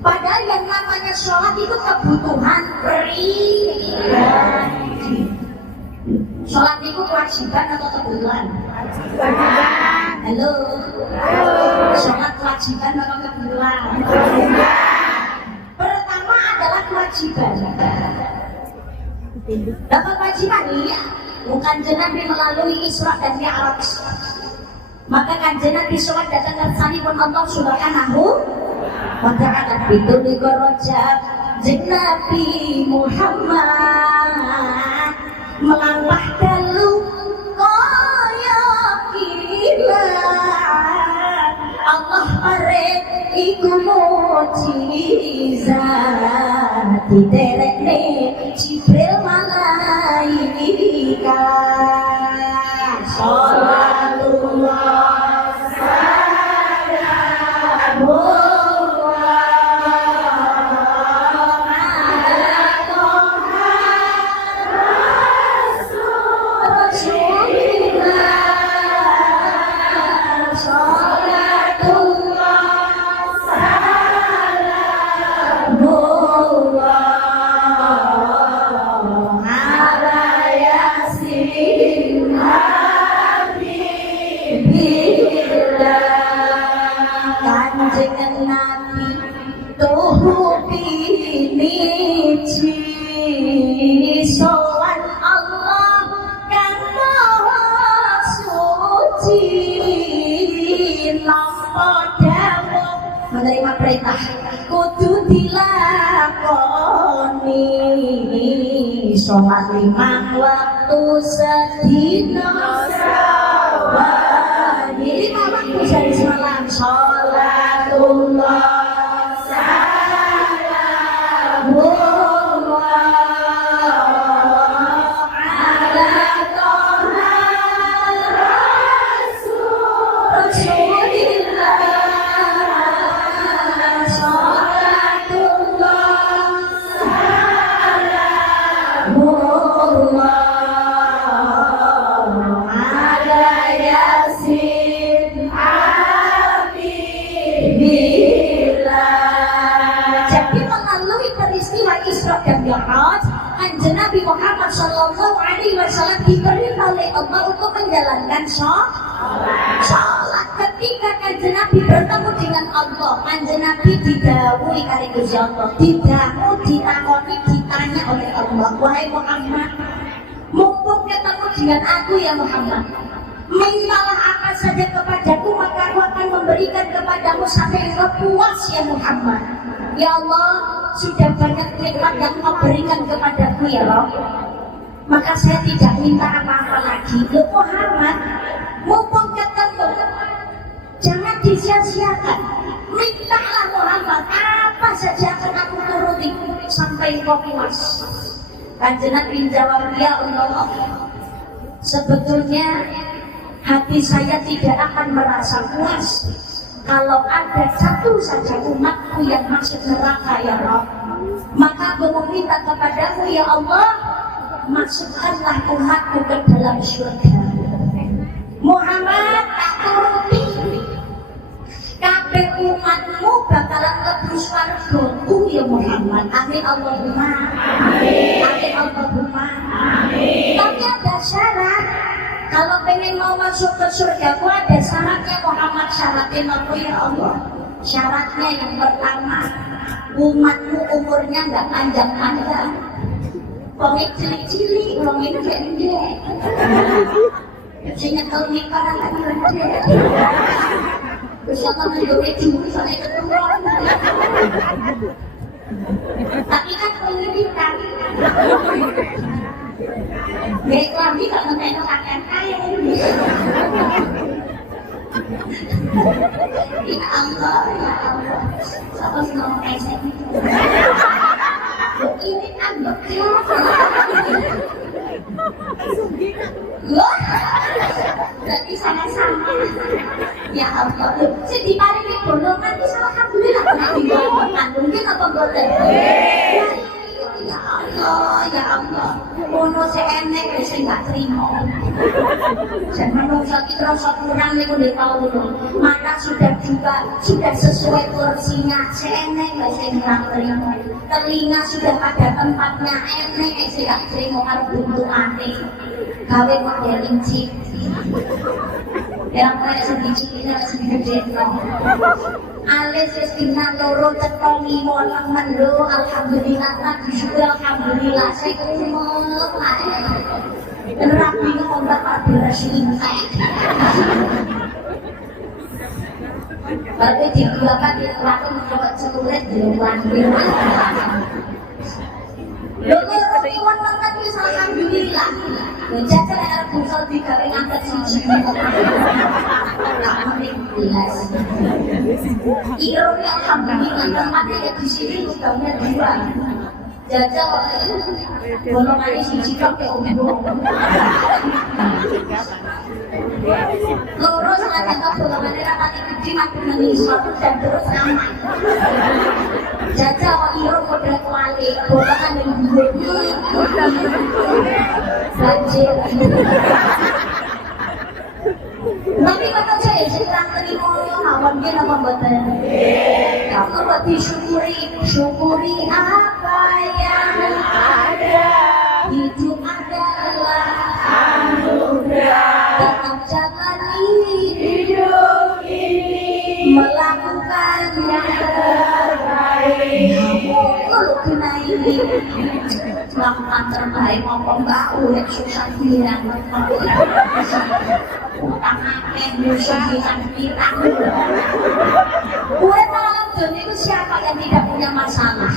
Padahal yang namanya sholat itu kebutuhan pribadi. Sholat itu kewajiban atau kebutuhan? Halo? Sholat kewajiban atau kebutuhan? Pertama adalah kewajiban. Dapat kewajiban iya, bukan Nabi melalui Isra dan Mi'raj. Maka Kanjeng Nabi sholat datang ke sanipun Allah Subhanahu wa ta'ala bitul rojab. Nabi Muhammad melangkah dalu kaya kilat, Allah paring iku mukjizat diterekne Jibril malaikat. Salatullah salamun menerima perintah kudu dilakoni, sholat 5 waktu sedina sawani, 5 waktu sehari semalam. Sholatullah Kanjeng Nabi Muhammad Sallallahu Alaihi Wasallam diberi oleh Allah untuk menjalankan sholat. Ketika Kanjeng Nabi bertemu dengan Allah, Kanjeng Nabi didhawuhi kali Gusti Allah, ditakoni, ditanya oleh Allah, wahai Muhammad, mumpung ketemu dengan aku ya Muhammad, mintalah apa saja kepadaku maka aku akan memberikan kepadamu sampai engkau puas ya Muhammad. Ya Allah, sudah banyak nikmat yang kau berikan kepadaku ya Allah, maka saya tidak minta apa-apa lagi. Loh Muhammad, mumpung ketemu, jangan disia-siakan. Mintalah Muhammad, apa saja akan aku turuti sampai kau puas. Kanjeng Nabi jawab, ya Allah, sebetulnya hati saya tidak akan merasa puas kalau ada satu saja umatku yang masuk neraka ya Rabb. Maka aku meminta kepadamu ya Allah, masukkanlah umatku ke dalam surga. Muhammad tak turuti, kabeh umatmu bakalan lebu swarga ya Muhammad. Amin Allahumma amin. Amin Allahumma kalau pengen mau masuk ke surga ku ada syaratnya Muhammad. Syaratnya apa ya Allah? Syaratnya yang pertama, umatmu umurnya nggak panjang-panjang. Wongnya cilik-cilik, wongnya gede-gede. Sehingga kalau nikah lagi gede. Terus apa menjadi curi sampai keturun. Tapi kan pendidikan. Baik lagi kalau menengok akan kaya. Ya Allah, ya Allah. Siapa sih ngomong kayak gitu? Ini kan bekas. Berarti sama-sama. Ya Allah, sedih paling di golongan itu alhamdulillah pernah dibangun. Mungkin apa boleh? Ya Allah, ya Allah. Mono seenek wis enggak terima. Jangan usah terasa kurang niku nggih kawula. Maka sudah sesuai porsinya. Seenek wis enggak terima. Telinga sudah pada tempatnya, enek wis enggak terima karo buntutane. Gawe modeling chip. Yang kayak sedikit sedikit alis wis dina loro teko 5 temen lho, alhamdulillah lagi syukur alhamdulillah saya kumuk ae. Rapi ngombak ade resinte. Berarti digunakan di waktu mencoba celurit di langgir. Lho iwan banget wis alhamdulillah. Jajar arep busol digawe ngangkat siji. Alhamdulillah. Ironi alhamdulillah tempatnya ya di sini udah dua. Jajal golongan siji kok ya umum. Loro salah satu golongan rapati gede makin menisot dan terus aman. Jajal iro kode kuali golongan yang banjir. Tapi kata saya sedang terima hawan dia apa betul? Kamu buat syukuri apa yang ada. Hidup adalah anugerah. Tetap jalani hidup ini, melakukan yang terbaik. Kamu kena ini. Melakukan terbaik maupun bau yang susah bilang utang amin susah bilang gue malam dunia itu siapa yang tidak punya masalah?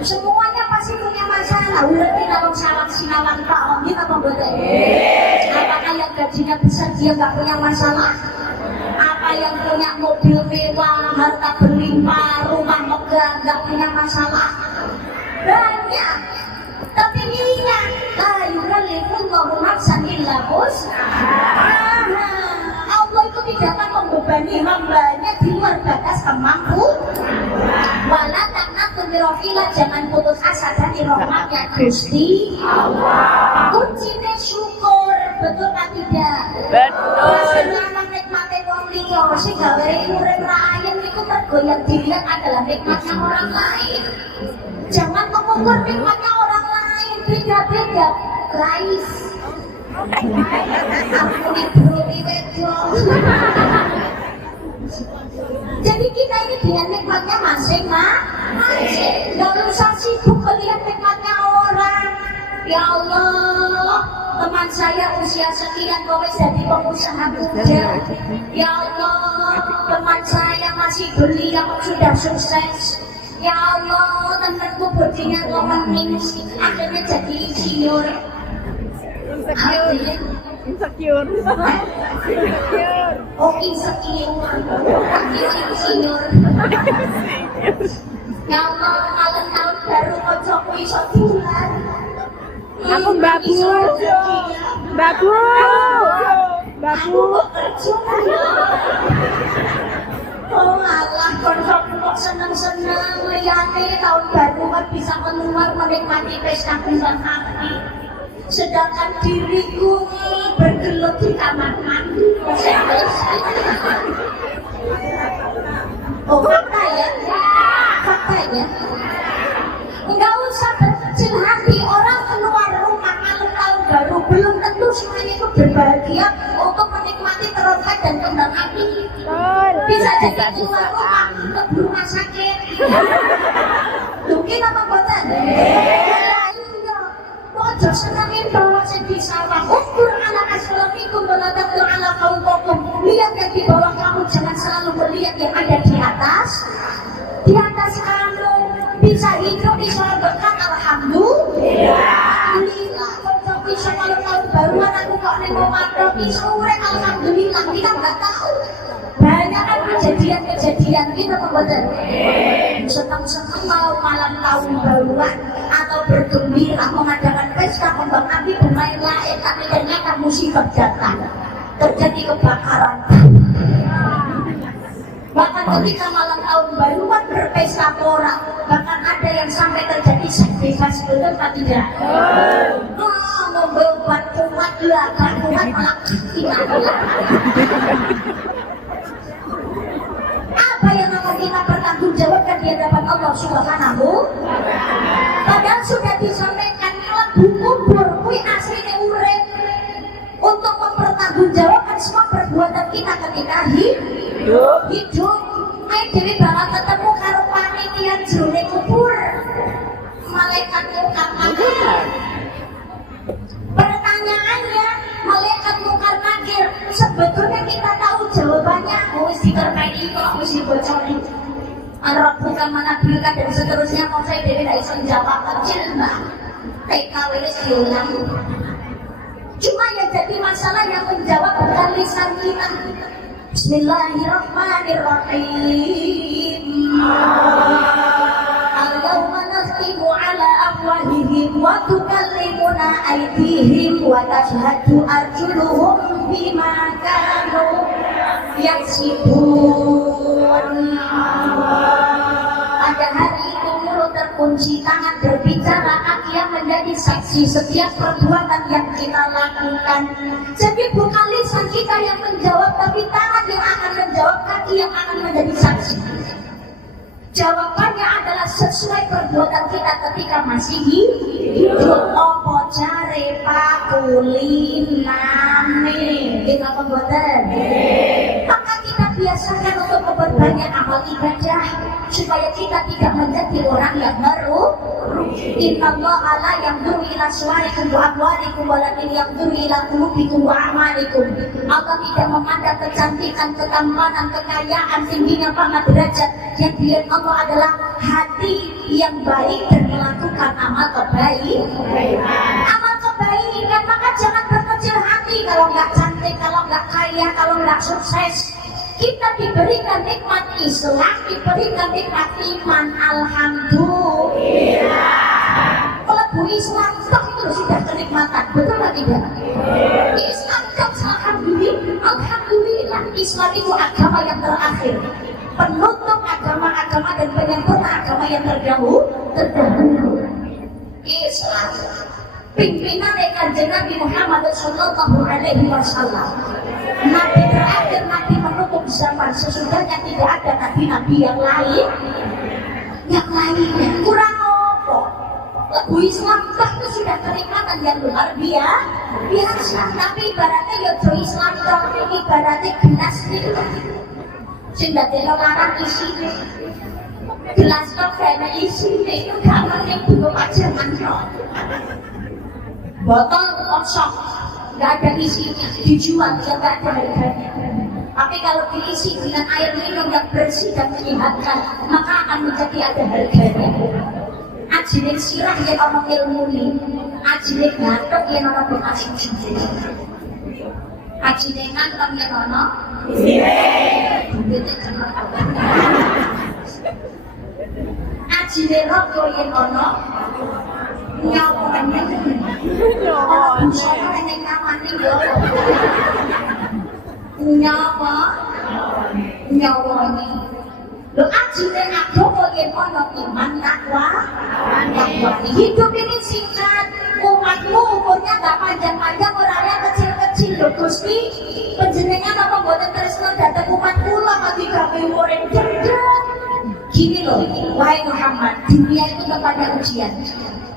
Semuanya pasti punya masalah. Udah kalau salah sinawan Pak Om kita membetul. Apakah yang gajinya besar dia nggak punya masalah? Apa yang punya mobil mewah, harta berlimpah, rumah megah nggak punya masalah? Banyak. Tapi ingat, yukalifullahu nafsan illa wus'aha. Allah itu tidak akan membebani hambanya di luar batas kemampuan. Wala taqnatu min rahmatillah, jangan putus asa dari rahmatnya Gusti Allah. Kuncinya syukur, betul kan tidak? Betul. Senang nikmati wong liya, sing gawe urip ra ayem iku mergo yang dilihat adalah nikmatnya orang lain. Jangan mengukur nikmatnya orang lain, beda-beda. Rais aku diberi wedok. Jadi kita ini dengan nikmatnya masing-masing. Gak usah sibuk melihat nikmatnya orang. Ya Allah, teman saya usia sekian kok jadi pengusaha muda. Ya Allah, teman saya masih belia kok sudah sukses. Ya Allah, temanku bodinya ngomongin akhirnya jadi insinyur. Insecure. Oh insecure. Akhirnya insinyur. Ya Allah, malam tahun baru kocokku iso bulan. Aku babu. Oh alah, kocokku kok seneng-seneng liyane tahun baru kan bisa keluar menikmati pesta kembang api. Sedangkan diriku bergelut di kamar mandi. Oh fakta ya? Enggak usah berkecil hati, orang keluar rumah malam tahun baru belum tentu semuanya itu berbahagia untuk menikmati terowongan dan kembang api. Bisa jadi keluar rumah ke rumah sakit. Mungkin apa boten? Ojo senangin bahwa di sawah. Ukur ala aslamikum waladakur ala kaumokum. Lihat yang di bawah kamu, jangan selalu melihat yang ada di atas. Di atas kamu bisa hidup, bisa berkat, alhamdulillah. Kok bisa kalau tahun baruan aku kok nemu makro bisa urek, alhamdulillah. Kita nggak tahu. Banyak kan kejadian kita membuat senang-senang mau malam tahun baruan atau bergembira mengadakan pesta kembang api bermain lain, tapi ternyata musibah datang, terjadi kebakaran. Bahkan ketika malam tahun baruan berpesta pora, bahkan ada yang sampai terjadi seks bebas, betul atau tidak? Membuat kuat lah, kan kuat malah tidak. Apa yang akan kita pertanggungjawabkan di hadapan Allah Subhanahu? Padahal sudah disampaikan lagu kubur kui aslinya urip untuk mempertanggungjawabkan semua perbuatan kita ketika hidup. Dewi bakal ketemu karo panitia jroning kubur. Malaikat mungkar nakir. Pertanyaannya, malaikat mungkar nakir, sebetulnya kita tahu jawabannya. Wis dikerpeni kok, wis dibocorin. Arab bukan mana bilkan dan seterusnya. Mau saya Dewi tidak bisa menjawab kecil mbak. TKW diulang. Cuma yang jadi masalah yang menjawab bukan lisan kita. Bismillahirrahmanirrahim. Al-yawma nakhtimu ala afwahihim wa tukallimuna aydihim wa tashhadu arjuluhum bima kanu yaksibun. Pada hari itu mulut terkunci, tangan berbicara, kaki yang menjadi saksi setiap perbuatan yang kita lakukan. Jadi bukan lisan kita yang menjawab, tapi tangan yang akan menjawab, kaki yang akan menjadi saksi. Jawabannya adalah sesuai perbuatan kita ketika masih hidup. Opo jare pakulinane kita pembuatan. Maka kita biasakan untuk memperbanyak amal ibadah supaya kita tidak menjadi orang yang Innallaha la yanzuru ila suwarikum wa amwalikum walakin yanzuru ila qulubikum wa a'malikum. Allah tidak memandang kecantikan, ketampanan, kekayaan, tingginya pangkat derajat. Yang dilihat Allah adalah hati yang baik dan melakukan amal kebaikan. Amal kebaikan, maka jangan berkecil hati kalau nggak cantik, kalau nggak kaya, kalau nggak sukses. Kita diberikan nikmat Islam, diberikan nikmat iman, alhamdulillah. Kalau Bu Islam itu sudah kenikmatan, betul atau tidak? Islam alhamdulillah. Islam itu agama yang terakhir, penutup agama-agama dan penyempurna agama yang terdahulu. Islam pimpinan Kanjeng Nabi Muhammad sallallahu alaihi wasallam. Nabi terakhir, Nabi menutup zaman. Sesudahnya tidak ada nabi-nabi yang lain. Kurang apa? Lagu Islam itu sudah kenikmatan yang luar biasa. Tapi ibaratnya ya Islam itu ibaratnya gelas itu. Sehingga dia larang isinya. Gelas itu karena isinya itu gambar yang belum aja manjok. Botol kosong, nggak ada isinya, dijual ya nggak ada harganya. Tapi kalau diisi dengan air minum yang bersih dan menyehatkan, maka akan menjadi ada harganya. Ajilik sirah yang ono ilmu ini, ajilik ngatok yang ono bekasi cincin, ajilik ngantong yang ono ajilik rokok yang ono nyawanya orang busana yang nyaman ini nyawanya lo ajilen agama yang ono iman takwa. Hidup ini singkat, umatmu umurnya gak panjang-panjang, orangnya kecil-kecil lo Gusti. Penjenengan apa mboten tresno dhateng umat kula kok digawe murid cedhek. Gini loh, wahai Muhammad, dunia itu kepada ujian.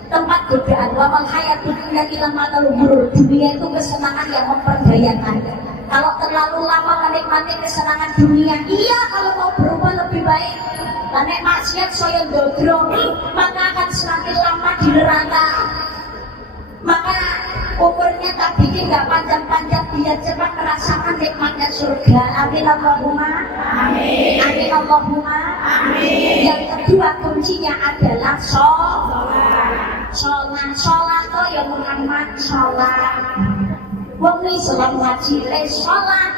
tempat godaan. Wa mal hayatud dunya illa matalul ghurur. Dunia itu kesenangan yang memperdayakan. Kalau terlalu lama menikmati kesenangan dunia, iya, kalau mau berubah lebih baik. Nek maksiat saya dodro, maka akan semakin lama di neraka. Maka umurnya tak bikin gak panjang-panjang, biar cepat merasakan nikmatnya surga. Amin Allahumma amin. Amin Allahumma amin. Yang kedua kuncinya adalah sholat. Sholat to ya Muhammad sholat. Wong Islam wajib sholat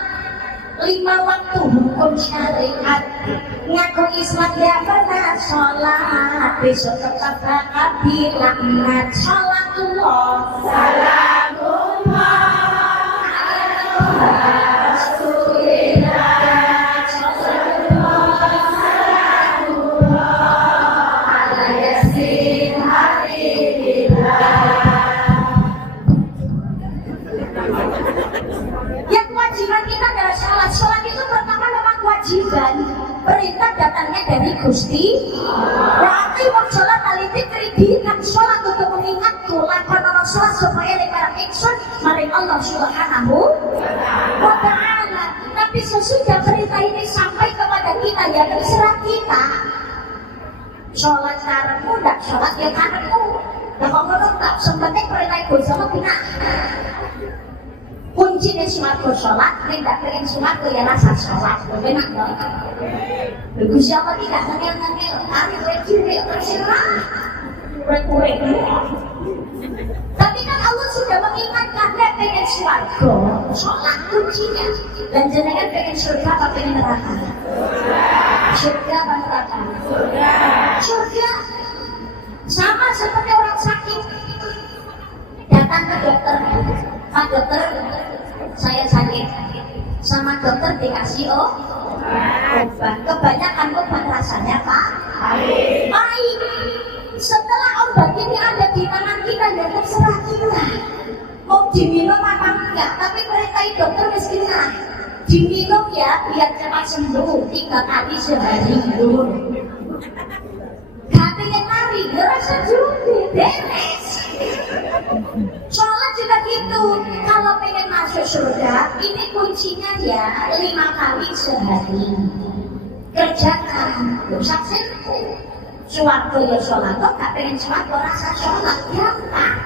5 waktu hukum syariat. Ngaku Islam ya pernah sholat, besok tetap bakal dilaknat. Sholatullah salamullah ala Rasulillah. Sholatullah salamullah ala Yasin Habibillah. Yang kewajiban kita adalah sholat. Sholat itu pertama memang kewajiban. Perintah datangnya dari Gusti. Berarti mau sholat alitik keridikan sholat untuk mengingatku lakukan orang sholat supaya lebaran iksun mari Allah Subhanahu wa ta'ala. Tapi sesudah perintah ini sampai kepada kita, ya terserah kita. Sholat karepmu, tidak sholat ya karepmu. Nah kalau tak sebenarnya perintah itu sama kita. Kuncinya sumatku sholat, tidak pengen sumatku ya rasa sholat. Benar dong. Bagus siapa tidak ngengel-ngengel, kami kecil terserah. Kurek-kurek. Tapi kan Allah sudah mengingatkan dia pengen sumatku sholat kuncinya. Dan jenengan pengen surga apa pengen neraka? Surga apa neraka? Surga. Sama seperti orang sakit datang ke dokter. Pak dokter, saya sakit. Sama dokter dikasih obat. Kebanyakan obat rasanya Pak pahit. Setelah obat ini ada di tangan kita, ya terserah kita mau diminum apa enggak. Tapi perintah dokter mestinya diminum ya biar cepat sembuh 3 kali sehari. Gak pengen lari, ngerasa juga beres. Sholat juga gitu. Kalau pengen masuk surga, ini kuncinya ya 5 kali sehari. Kerjakan, saksenku. Suwargo ya sholat, kok gak pengen suwargo rasa sholat, gampang.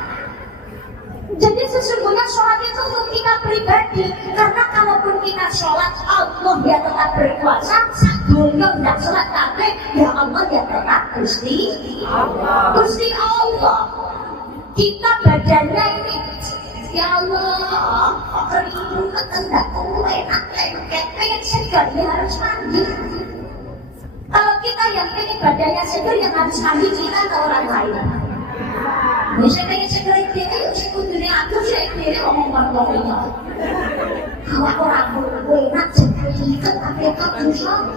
Jadi sesungguhnya sholat itu untuk kita pribadi. Karena kalaupun kita sholat, Allah ya tetap berkuasa. Dunia tidak sholat kabeh, ya Allah ya tetap Gusti Allah. Gusti Allah. Kita badannya ini, ya Allah, keringat ketendak, enak, pengen segar, ya harus mandi. Kalau kita yang pengen badannya segar, yang harus mandi kita atau orang lain. Bisa pengen segar itu, ayo sekutunya aku, saya ngomong-ngomong ini. Kalau orang enak, segar, tapi aku susah.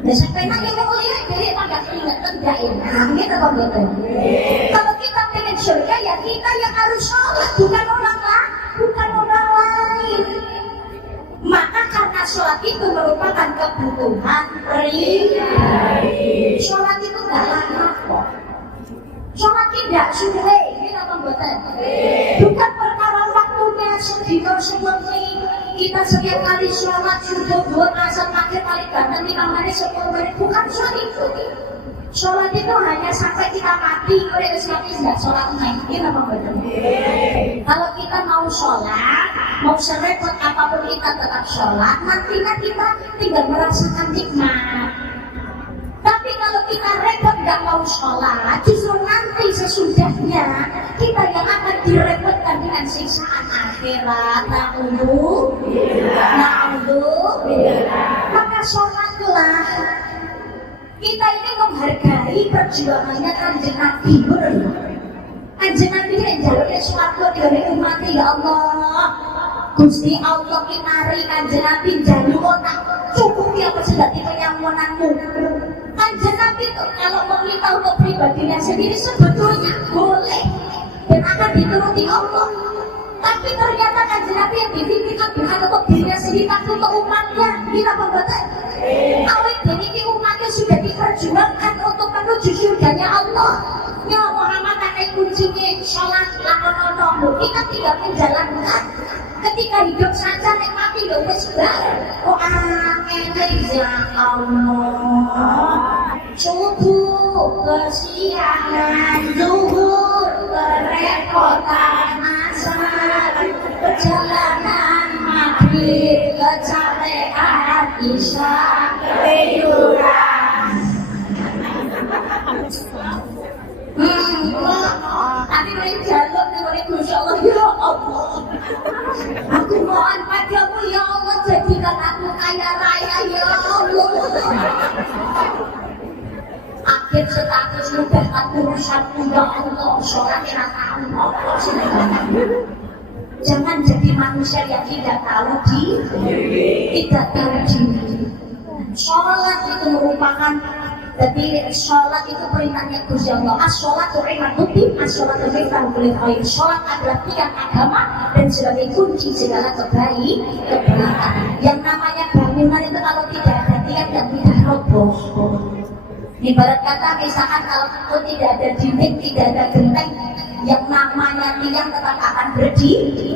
Bisa pengen yang mau lihat, jadi pada keringat tidak enak, gitu kok gitu. Kalau kita pengen surga, ya kita yang harus sholat, bukan orang lain. Maka karena sholat itu merupakan kebutuhan pribadi. Sholat itu gak lama kok. Sholat tidak suwe, ini apa buatan? Bukan perkara waktunya sedino semenit. Kita setiap kali sholat subuh, duhur, asar, maghrib, kali banten 5 menit, 10 menit. Bukan sholat itu. Sholat itu hanya sampai kita mati, oleh mati tidak sholat naik. Ini apa betul? Kalau kita mau sholat, mau serepot apapun kita tetap sholat, nantinya kita tinggal merasakan nikmat. Tapi kalau kita repot nggak mau sholat, justru nanti sesudahnya kita yang akan direpotkan dengan siksaan akhirat. Maka sholatlah. Kita ini menghargai perjuangannya Kanjeng Nabi. Kanjeng Nabi yang jalurnya suatu dari umat, ya Allah. Gusti Allah kinari Kanjeng Nabi jalur otak cukup ya persendati penyamunanmu. Kanjeng Nabi itu kalau meminta untuk pribadinya sendiri sebetulnya boleh dan akan dituruti Allah. Tapi ternyata Kanjeng Nabi yang dipimpin bukan untuk dirinya sendiri, tapi untuk umatnya. Bila pembatas awet ini umatnya sudah diperjuangkan untuk menuju surganya Allah. Ya Muhammad ada kuncinya sholat lakon-lakon kita tidak menjalankan. Ketika hidup saja nikmati lho wis bareng. Oh angel ya Allah. Subuh kesiangan, zuhur kerepotan, asar perjalanan, maghrib kecapean, isya ketiduran. Tapi main jaluk nih Gusti Allah, ya Allah. Aku mohon padamu ya Allah, jadikan aku kaya raya ya Allah. Akhir status mudahkan urusanku ya Allah. Sholatnya Allah. Jangan jadi manusia yang tidak tahu diri. Sholat itu merupakan, jadi sholat itu perintahnya Gusti Allah. As-sholatu imaduddin, as-sholatu miftahu kulli khair. Sholat adalah tiang agama dan sebagai kunci segala kebaikan. Yang namanya bangunan itu kalau tidak ada tiang dan tidak roboh. Ibarat kata misalkan kalau itu tidak ada dinding, tidak ada genteng, yang namanya tiang tetap akan berdiri.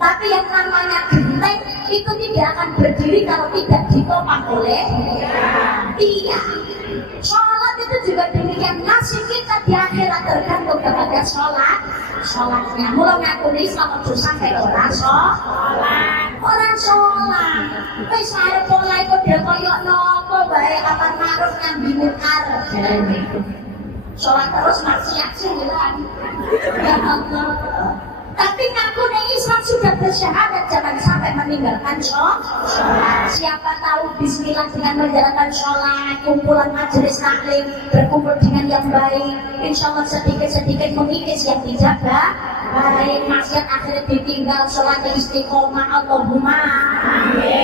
Tapi yang namanya genteng itu tidak akan berdiri kalau tidak ditopang oleh tiang. Sholat itu juga demikian, nasib kita di akhirat tergantung kepada sholatnya. Mulai ngakuni selamat sampai orang sholat. Wis arep mulai kode koyo nopo bae aman ma'ruf nahi munkar. Sholat terus maksiat sih kan. Ya Allah. Tapi ngaku Islam sudah bersyahadat, jangan sampai meninggalkan sholat. Siapa tahu bismillah dengan menjalankan sholat, kumpulan majelis taklim, berkumpul dengan yang baik, insya Allah sedikit-sedikit mengikis yang dijaga baik, maksiat akhirnya ditinggal, sholatnya istiqomah. Allahumma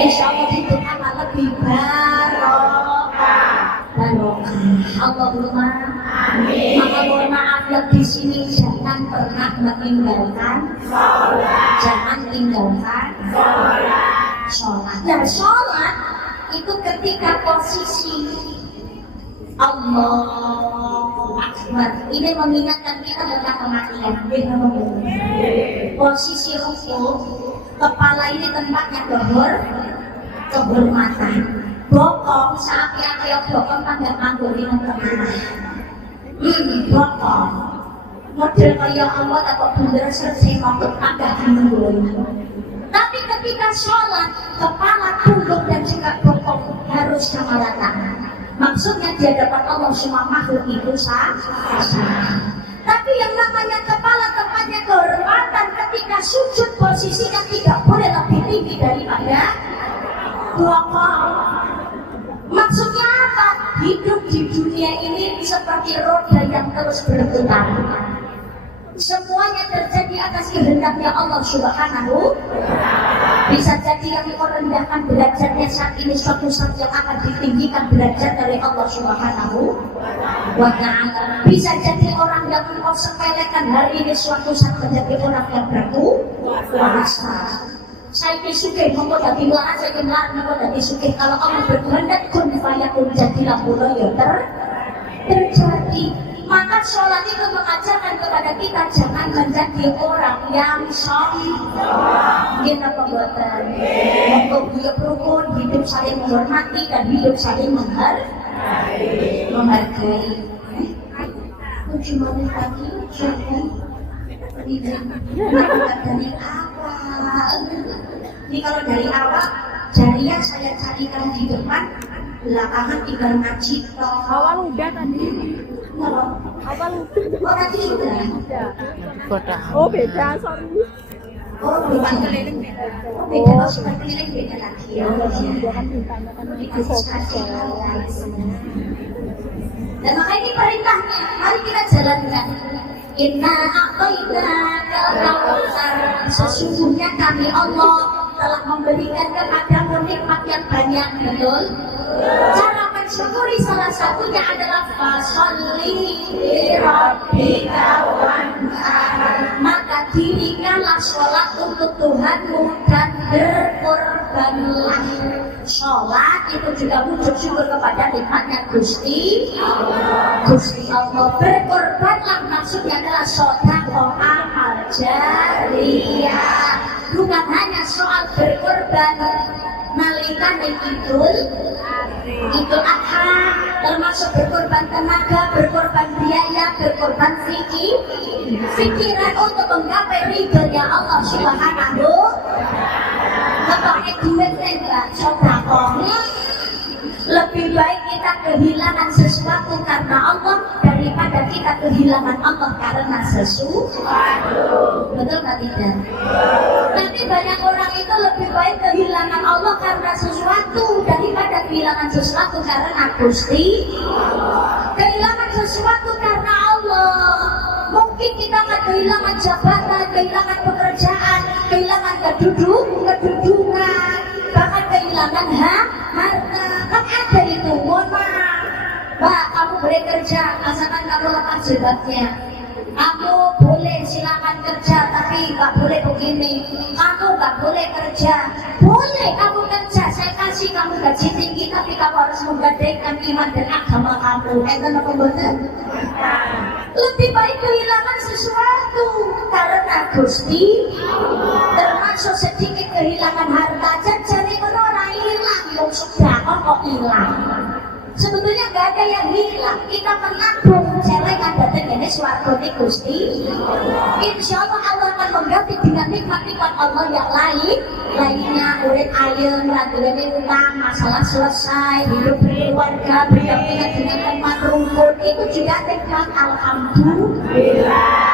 insya Allah hidup akan lebih barokah. Allahumma amin. Maka mohon maaf yang di sini jangan pernah meninggalkan sholat. Jangan tinggalkan sholat. Dan sholat itu ketika posisi Allahu Akbar ini mengingatkan kita tentang kematian. Posisi rukuk, kepala ini tempatnya kehormatan. Bokong saat yang bokong pada manggung di kemana? Bokong. Model kayak Allah atau bundar selesai manggung agak manggung. Tapi ketika sholat, kepala, punggung dan juga bokong harus sama rata. Maksudnya di hadapan Allah semua makhluk itu sah. Tapi yang namanya kepala tempatnya kehormatan, ketika sujud posisinya tidak boleh lebih tinggi daripada bokong. Maksudnya apa? Hidup di dunia ini seperti roda yang terus berputar. Semuanya terjadi atas kehendaknya Allah Subhanahu. Bisa jadi yang merendahkan derajatnya saat ini suatu saat yang akan ditinggikan derajat oleh Allah Subhanahu wa ta'ala. Bisa jadi orang yang engkau sepelekan hari ini suatu saat menjadi orang yang berkuasa. Saya suka monggo dadi melarat, saya melarat monggo dadi suka. Kalau Allah berkehendak kun fayakun, jadilah mulai ya terjadi. Maka sholat itu mengajarkan kepada kita jangan menjadi orang yang sombong. Kita perbuatan untuk hidup rukun, hidup saling menghormati dan hidup saling menghargai. Cuma lagi jangan dari awal. Ini kalau dari awal jariah saya carikan di depan, belakangan tinggal ngaji. Awal udah tadi. Awal udah. Oh tadi sudah. Oh beda, sorry. Oh bukan keliling beda. Oh beda, oh bukan keliling beda lagi. Ya dan makanya ini perintahnya, mari kita jalankan. Inna a'tainaka al-kautsar, sesungguhnya kami Allah telah memberikan kepadamu nikmat yang banyak. Betul? Cara mensyukuri salah satunya adalah fasholli li rabbika wanhar. Maka dirikanlah sholat untuk Tuhanmu dan berkorbanlah. Sholat itu juga wujud syukur kepada nikmatnya Gusti Allah. Berkorbanlah maksudnya adalah sedekah amal jariyah, bukan hanya soal berkorban nalikane Idul Adha, termasuk berkorban tenaga, berkorban biaya, berkorban pikiran untuk menggapai ridhonya Allah Subhanahu. Ketoknya duit enggak sedekah. Lebih baik kita kehilangan sesuatu karena Allah daripada kita kehilangan Allah karena sesuatu. Betul nggak tidak? Tapi banyak orang itu lebih baik kehilangan Allah karena sesuatu daripada kehilangan sesuatu karena Gusti. Kehilangan sesuatu karena Allah. Mungkin kita akan kehilangan jabatan, kehilangan pekerjaan, kehilangan kedudukan, bahkan kehilangan harta. Kan ada itu, mohon maaf. Mbak, kamu boleh kerja, asalkan kamu lepas jilbabnya. Kamu boleh silakan kerja, tapi nggak boleh begini. Kamu nggak boleh kerja. Boleh kamu kerja, saya kasih kamu gaji tinggi, tapi kamu harus menggadaikan iman dan agama kamu. Enten apa betul? Lebih baik kehilangan sesuatu karena Gusti. Termasuk sedikit kehilangan harta, cari orang hilang, yang sudah kok hilang. Sebetulnya nggak ada yang hilang, kita menabung celengan datang ini suarga di Gusti. Insya Allah akan mengganti dengan nikmat-nikmat Allah yang lainnya. Urip ayem, ragilane utang, masalah selesai, hidup berkeluarga, berdampingan dengan teman rumput, itu juga nikmat. Alhamdulillah.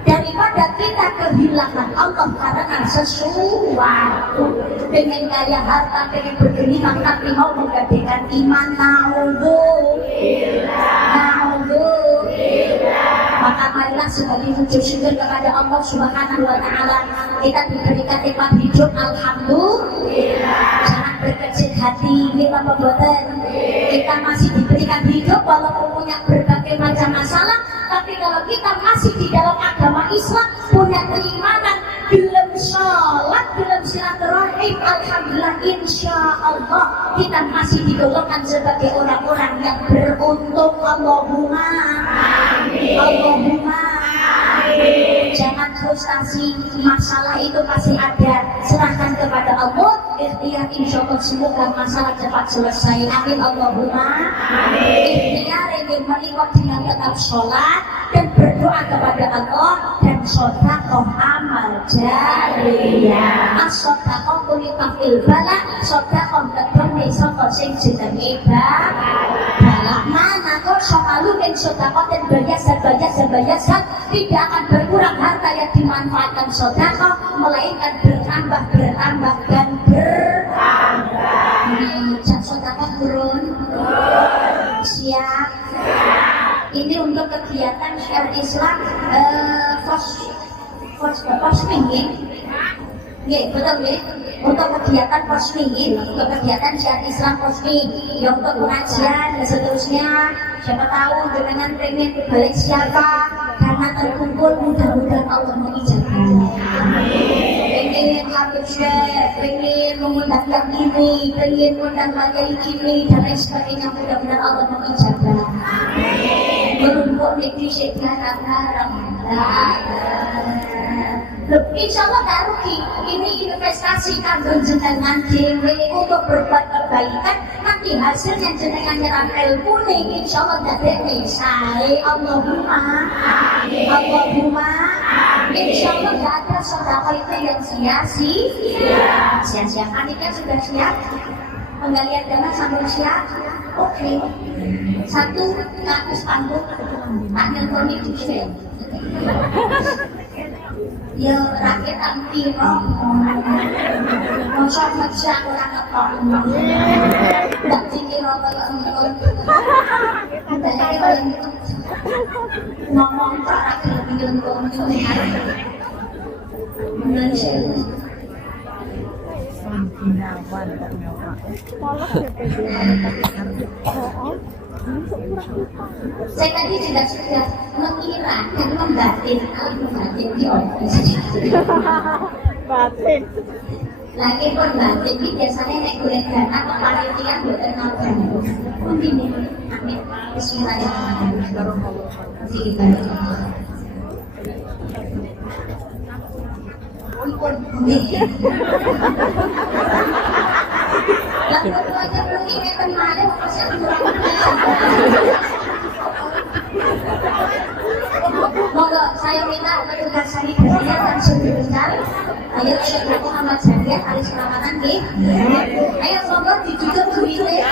Daripada kita kehilangan Allah karena sesuatu. Pengen kaya harta, pengen bergelimang, tapi mau menggadaikan iman. Maka marilah sebagai wujud syukur kepada Allah Subhanahu wa Ta'ala, kita diberikan nikmat hidup, alhamdulillah. Jangan berkecil hati, kita membuatkan kita masih diberikan hidup walaupun punya berbagai macam masalah. Tapi kalau kita masih di dalam agama Islam, punya keimanan, belum sholat, belum silaturahim, alhamdulillah, insya Allah kita masih digolongkan sebagai orang-orang yang beruntung. Allahumma amin. Allahumma amin. Jangan frustasi, masalah itu pasti ada, serahkan kepada Allah. Ikhtiar insya Allah semoga masalah cepat selesai. Amin. Allahumma amin. Ikhtiar ingin menikah dengan tetap sholat dan berdoa kepada Allah, dan sedekah amal jariyah. As-sedekah kulitafil bala, sedekah ketemu saka sing jenenge bala. Mana kok selalu yang sedekah dan bayar tidak akan berkurang harta yang dimanfaatkan sedekah, melainkan bertambah dan bertambah. Jam sedekah turun. Siap. Ini untuk kegiatan syiar Islam posming, betul ya? Untuk kegiatan posming, untuk kegiatan syiar Islam posming, yang untuk pengajian dan seterusnya. Siapa tahu dengan pengen balik siapa, karena terkumpul, mudah-mudahan Allah mengijabah. Pengen habib syekh, pengen mengundang yang ini, pengen mengundang bagai ini dan lain sebagainya, mudah-mudahan Allah mengijabah. Berumpuk negeri sekarang insya Allah gak rugi. Ini investasi kanggo jenengan dhewe untuk berbuat kebaikan. Nanti hasilnya jenengan nyerap ilmu nih, insya Allah dadekne sae. Allahumma amin. Allahumma amin. Insya Allah gak ada sedekah itu yang sia-sia. Panitia sudah siap? Penggalian dana sambil siap? Oke. Satu ke atas panggung, tak nyentoni juga. Ya rakyat antiro, masa maksa orang ngetong, tak dikira kayak enton, tak kira ngomong tak rakyat nyentoni. Indonesia. Polos ya, Saya tadi juga sudah mengira dan membatin di office. Batin. Lagi pun batin ini biasanya naik golek dana atau panitia buat kenal dana. Mungkin ini, amin. Bismillahirrahmanirrahim. Masih kita. Lalu aja belum ingat kemarin masih kurang. Monggo saya minta petugas sanitasi langsung diundang. Ayo Syekh Muhammad Jariat ahli selamatan nggih. Ayo monggo ditutup duwite.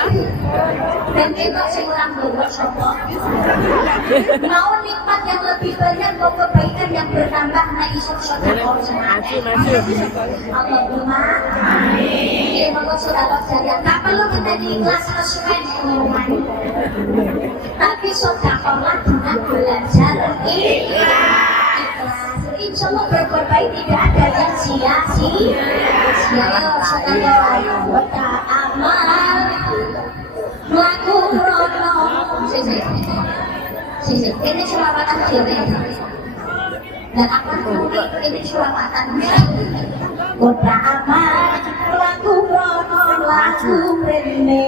Ben kita sing ora nggowo sapa. Mau nikmat yang lebih banyak, mau kebaikan yang bertambah, nah iso sedekah semangat. Allahumma amin. Ini monggo sedekah jariah. Tak perlu kita ikhlas sesuai dengan tapi sedekahlah dengan belajar ikhlas. Insya Allah berbuat baik tidak ada yang sia-sia. Sedekah wa amal mlaku rono. Sisi, ini selawatan diri. Dan apa ini selawatan kota amal mlaku rono laku rene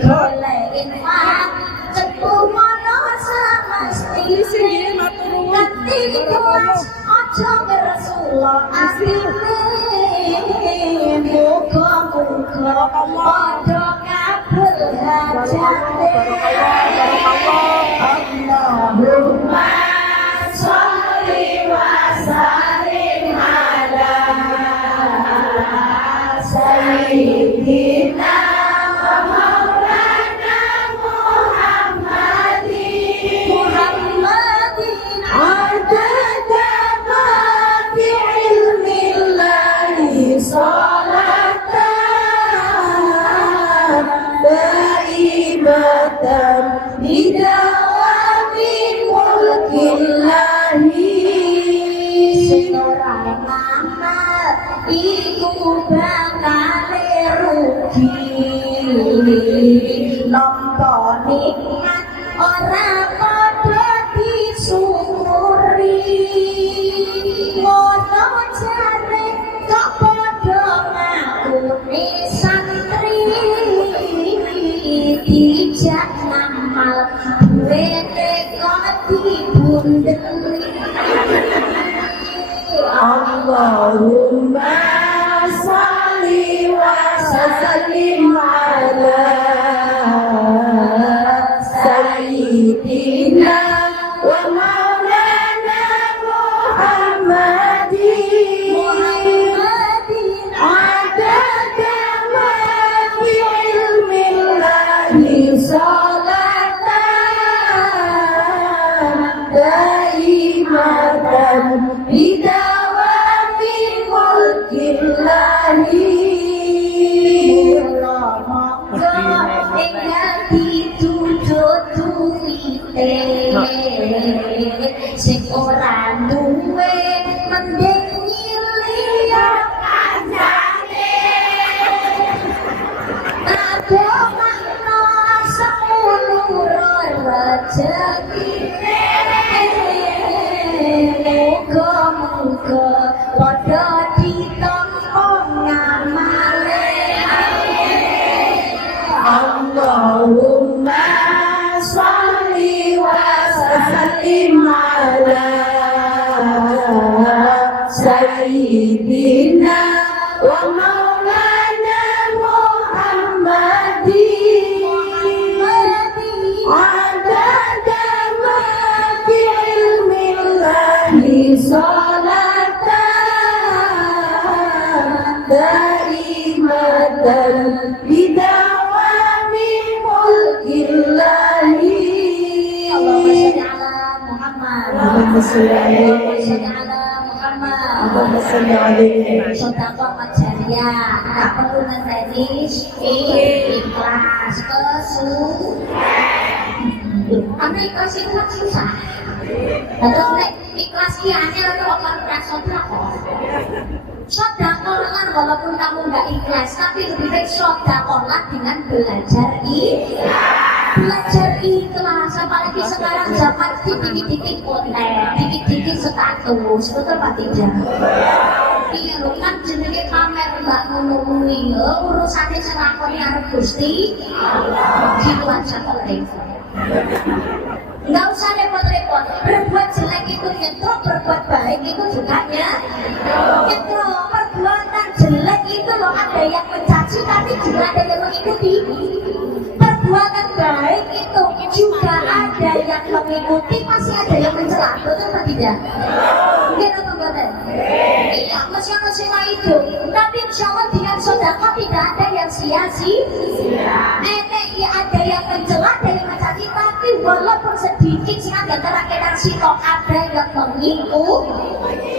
golek mak cepu mono samastine kanthi kelas aja ngersula atine muga-muga padha kabul hajate Allahumma sholli wa sallim ala sayyidina wa maulana Muhammadin adada ma fi ilmillahi salatan daimatan bidawami mulkillahi sing ora ngamal iku bakal rugi nampa nikmat ora padha disyukuri ngono jare kok padha ngakune santri dijak ngamal duwete kok dibundeli Allahumma sholli wa sallim ala sayyidina wa maulana Muhammadin adada ma fi ilmillahi salatan daimatan bidawami mulkillahi monggo ingkang dituntut duwite sing ora duwe mending nyiliya kancane ada makna sepuluh rezekine muga-muga padha ditampa ngamale Allahumma sholli wa sallim ala sayyidina wa maulana Muhammadin adada ma fi ilmillahi salatan daimatan bidawami mulkillahi Allahumma sholli ala Muhammad Allahumma sholli alaihi sedekah jariah tak perlu ngenteni ikhlas karena ikhlas itu kan susah. Terus nek ikhlas ki angel kok ora rasa kok. Sedekahlah walaupun kamu nggak ikhlas, tapi lebih baik sedekahlah dengan belajar ikhlas. belajar ikhlas, apalagi sekarang zaman dikit-dikit konten, dikit-dikit status, betul Pak tidak? Iya lho kan jenenge pamer mbak ngono-ngono ya urusane sing lakoni arep Gusti gitu aja kok repot. Nggak usah repot-repot, berbuat jelek itu nyetruk, berbuat baik itu juga nyetruk. Perbuatan jelek itu loh ada yang mencaci tapi juga ada yang mengikuti. Perbuatan baik itu juga ada yang mengikuti, pasti ada yang mencela, betul atau tidak? Mungkin atau enggak? Iya, manusia itu. Tapi insya Allah dengan sedekah tidak ada yang sia-sia. Ada yang mencela, ada yang mencaci, tapi walaupun sedikit sehingga terakhir sitok ada yang mengikuti.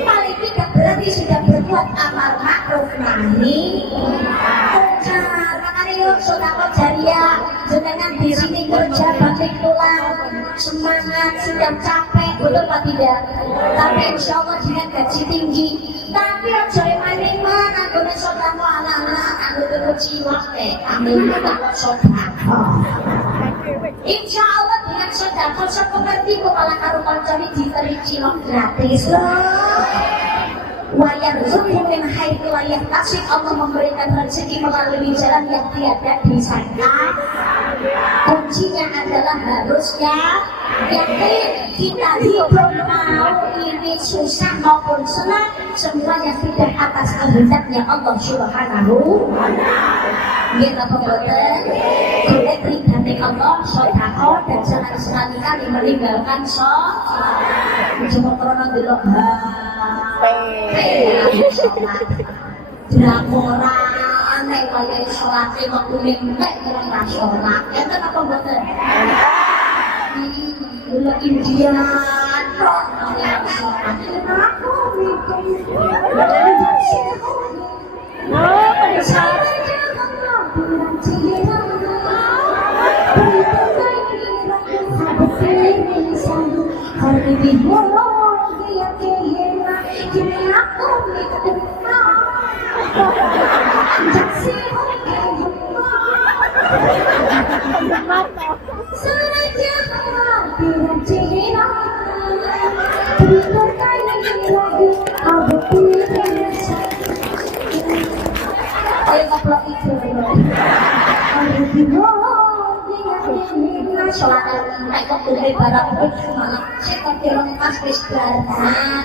Paling tidak berarti sudah berbuat amal ma'ruf nahi munkar. Makanya yuk sedekah jariah, jenengan di sini kerja balik tulang, semangat sudah capek, betul apa tidak? Tapi insya Allah dengan gaji tinggi. Tapi aja eman-eman, aku nih sedekah anak-anak, aku tuh cilok aku tak sedekah. Insya Allah dengan sedekah sepengerti kok malah karo kancane diteri cilok gratis loh. Wayar zuhur min haitsu la yahtasib, Allah memberikan rezeki melalui jalan yang tiada disangka. Kuncinya adalah harusnya yakin kita hidup mau ini susah maupun senang semuanya tidak atas kehendaknya Allah Subhanahu wa ta'ala. Kita pemboten boleh ridhani Allah sedekah dan jangan sekali-kali meninggalkan sholat. Cuma karena delok drakoran nek kaya salate waktu mintek ora sholat. Enten apa mboten? Lha India tok ora sholat. Aku mikir.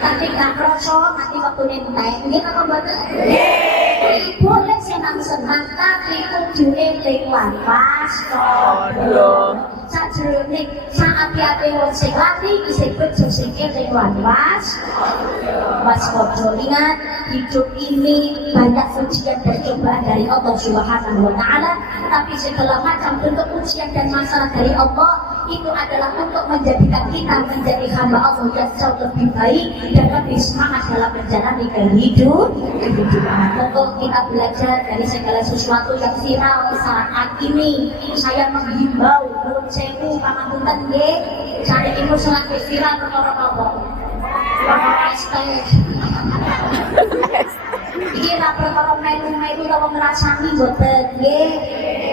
Tapi gak kroso nanti waktu nentek ini apa mboten? Boleh senang-senang tapi kudune lewat pas sajroning saat-ate wong sing lati disebut sing lewat pas wajo. Ingat hidup ini banyak ujian dan cobaan dari Allah Subhanahu wa ta'ala, tapi segala macam bentuk ujian dan masalah dari Allah itu adalah untuk menjadikan kita menjadi hamba Allah yang jauh lebih baik dan lebih semangat dalam menjalani kehidupan. Untuk kita belajar dari segala sesuatu yang viral saat ini, saya menghimbau nuwun sewu pangapunten nggih, saat ini selagi viral perkara apa? Iki ra perkara melu-melu utawa ngrasani mboten nggih.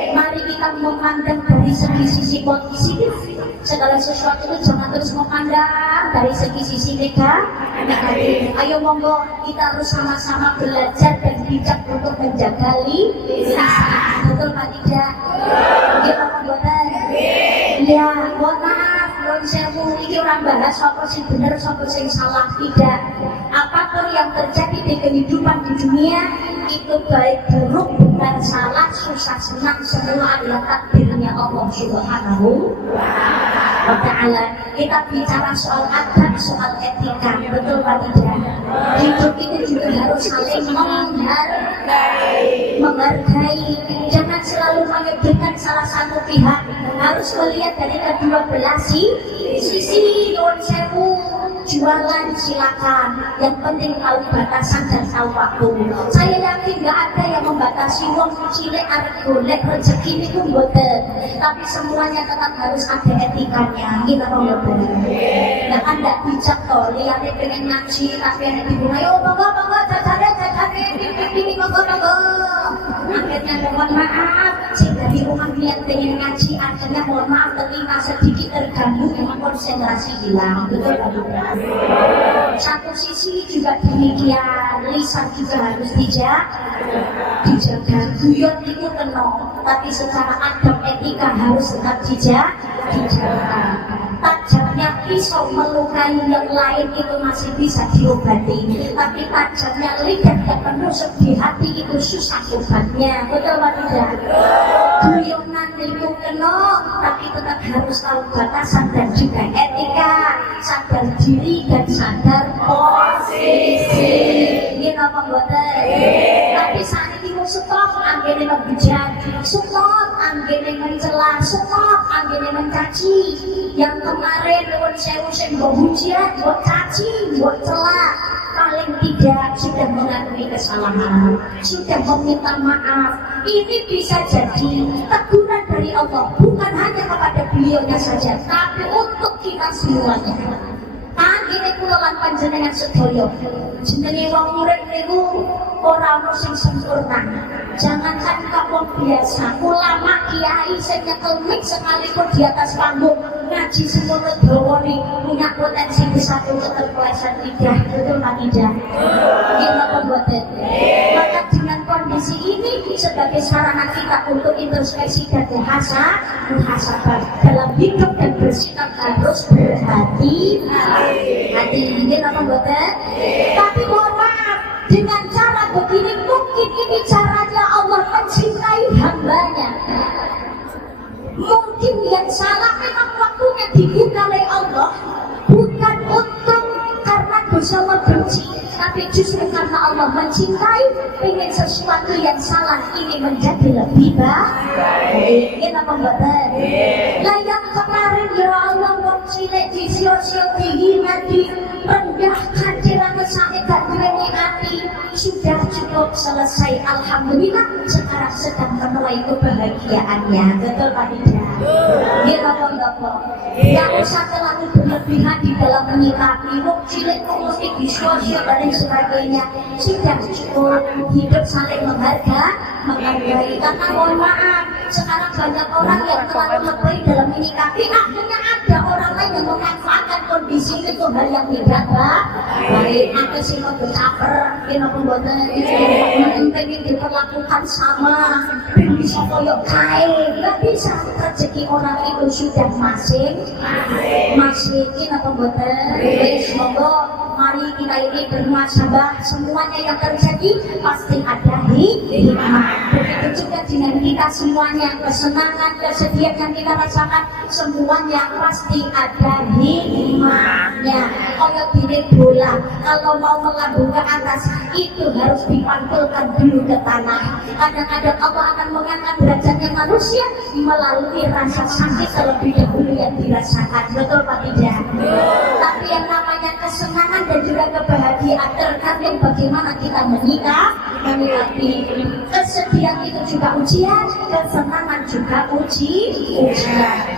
Mari kita memandang dari sisi positif. Segala sesuatu itu jangan terus memandang dari sisi negatif. Ayo monggo kita harus sama-sama belajar dan bijak untuk menjaga lisan. Betul Pak tidak? Nggih apa mboten? Ya, mohon maaf, nuwun sewu iki ora bahas sapa sing bener sapa sing salah, tidak. Apapun yang terjadi di kehidupan di dunia itu baik buruk, benar salah, susah senang semua adalah takdirnya Allah Subhanahu wa ta'ala. Kita bicara soal adab, soal etika, betul Pak tidak? Hidup itu juga harus saling menghargai. Jangan selalu menyebutkan salah satu pihak, harus melihat dari kedua belah sisi. Nuwun sewu, jualan silakan, yang penting tahu batasan dan tahu waktu. Saya yakin nggak ada yang membatasi wong cilik arep golek rezeki niku mboten, tapi semuanya tetap harus ada etikanya. Kita mboten. Nah kan nggak bijak toh, lihatnya pengen ngaji tapi yang bingung, ayo bangga jajare ini monggo. Akhirnya mohon maaf, sing dari rumah niat pengen ngaji, akhirnya mohon maaf telinga sedikit terganggu, memang konsentrasi hilang, betul Pak? Satu sisi juga demikian, lisan juga harus dijaga. Guyon itu kena, tapi secara adab etika harus tetap dijaga. Tajamnya pisau melukai yang lain itu masih bisa diobati, tapi tajamnya lidah yang menusuk di hati itu susah obatnya, betul Pak tidak? Guyonan itu kena, tapi tetap harus tahu batasan dan juga etika, sadar diri dan sadar posisi. Ini apa buatan? Tapi saat ini stop, anggene membujat, stop, anggene mencela, stop, anggene mencaci. Yang kemarin nuwun sewu sing mbok hujat, mbok caci, mbok cela, paling tidak sudah mengakui kesalahan, sudah meminta maaf. Ini bisa jadi teguran dari Allah, bukan hanya kepada beliaunya saja, tapi untuk kita semuanya. Anggene kula lan panjenengan sedaya, jenenge wong urip niku ora ono sing sempurna. Jangankan kamu biasa, ulama kiai sing nyekel mic sekalipun di atas panggung ngaji semono dawani punya potensi besar untuk terpeleset lidah, betul Pak Tidak? Kita pembuatan. Maka dengan kondisi ini sebagai sarana kita untuk introspeksi dan muhasabah dalam hidup dan bersikap harus berhati-hati. Kita pembuatan. Tapi mohon maaf, dengan cara begini mungkin ini caranya Allah mencintai hambanya. Mungkin yang salah memang waktunya dibuka oleh Allah, bukan untuk karena dosa membenci, tapi justru karena Allah mencintai, ingin sesuatu yang salah ini menjadi lebih baik. Kita pembuatan. Lah yang kemarin ya Allah wong cilik disio-sio dihina, direndahkan, dirangkesake gak duweni ati, sudah cukup selesai. Alhamdulillah sekarang sedang menuai kebahagiaannya, betul Pak Tidak? Kita pembuatan. Gak usah terlalu berlebihan di dalam menyikapi wong cilik kok mesti disio-sio dan sebagainya. Sudah cukup hidup saling menghargai. Karena mohon maaf, sekarang banyak orang yang terlalu lebay dalam menyikapi, akhirnya ada orang lain yang memanfaatkan kondisi itu hal yang tidak baik. Ada sih mau bercaper, kita pembuatan pengen diperlakukan sama, bisa koyok kain, nggak bisa. Rezeki orang itu sudah masing-masing. Kita pembuatan. Semoga mari kita ini bermuhasabah, semuanya yang terjadi pasti ada hikmah. Begitu juga dengan kita semuanya, kesenangan, kesedihan yang kita rasakan, semuanya pasti ada hikmahnya. Kalau gini bola, kalau mau melambung ke atas, itu harus dipantulkan dulu ke tanah. Kadang-kadang Allah akan mengangkat derajatnya manusia melalui rasa sakit terlebih dahulu yang dirasakan. Betul Pak Tidak? Tapi yang namanya kesenangan dan juga kebahagiaan tergantung bagaimana kita menyikapi. Kesedihan itu juga ujian, kesenangan juga ujian.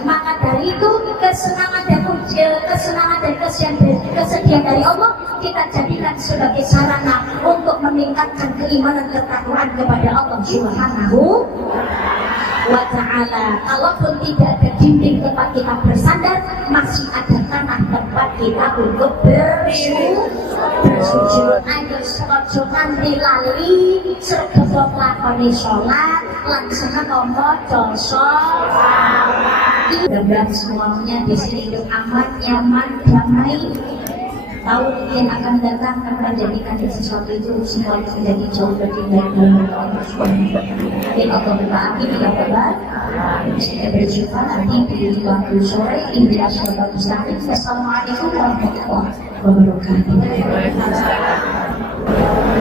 Maka dari itu kesenangan dan kesedihan dari Allah kita jadikan sebagai sarana untuk meningkatkan keimanan ketakwaan kepada Allah Subhanahu wa ta'ala. Kalaupun tidak ada dinding tempat kita bersandar, masih ada tanah tempat kita untuk bersujud. Ayo sekojo nanti lali sergedok lakoni sholat langsung maca sholawat. Mudah-mudahan semuanya di sini hidup aman, nyaman, damai. Tahun yang akan datang akan menjadikan sesuatu itu semuanya menjadi jauh lebih baik menurut Allah SWT. Allah berkati ya Allah. Kita berjumpa nanti di waktu sore di Asyarakat Mustaqim. Assalamualaikum warahmatullahi wabarakatuh.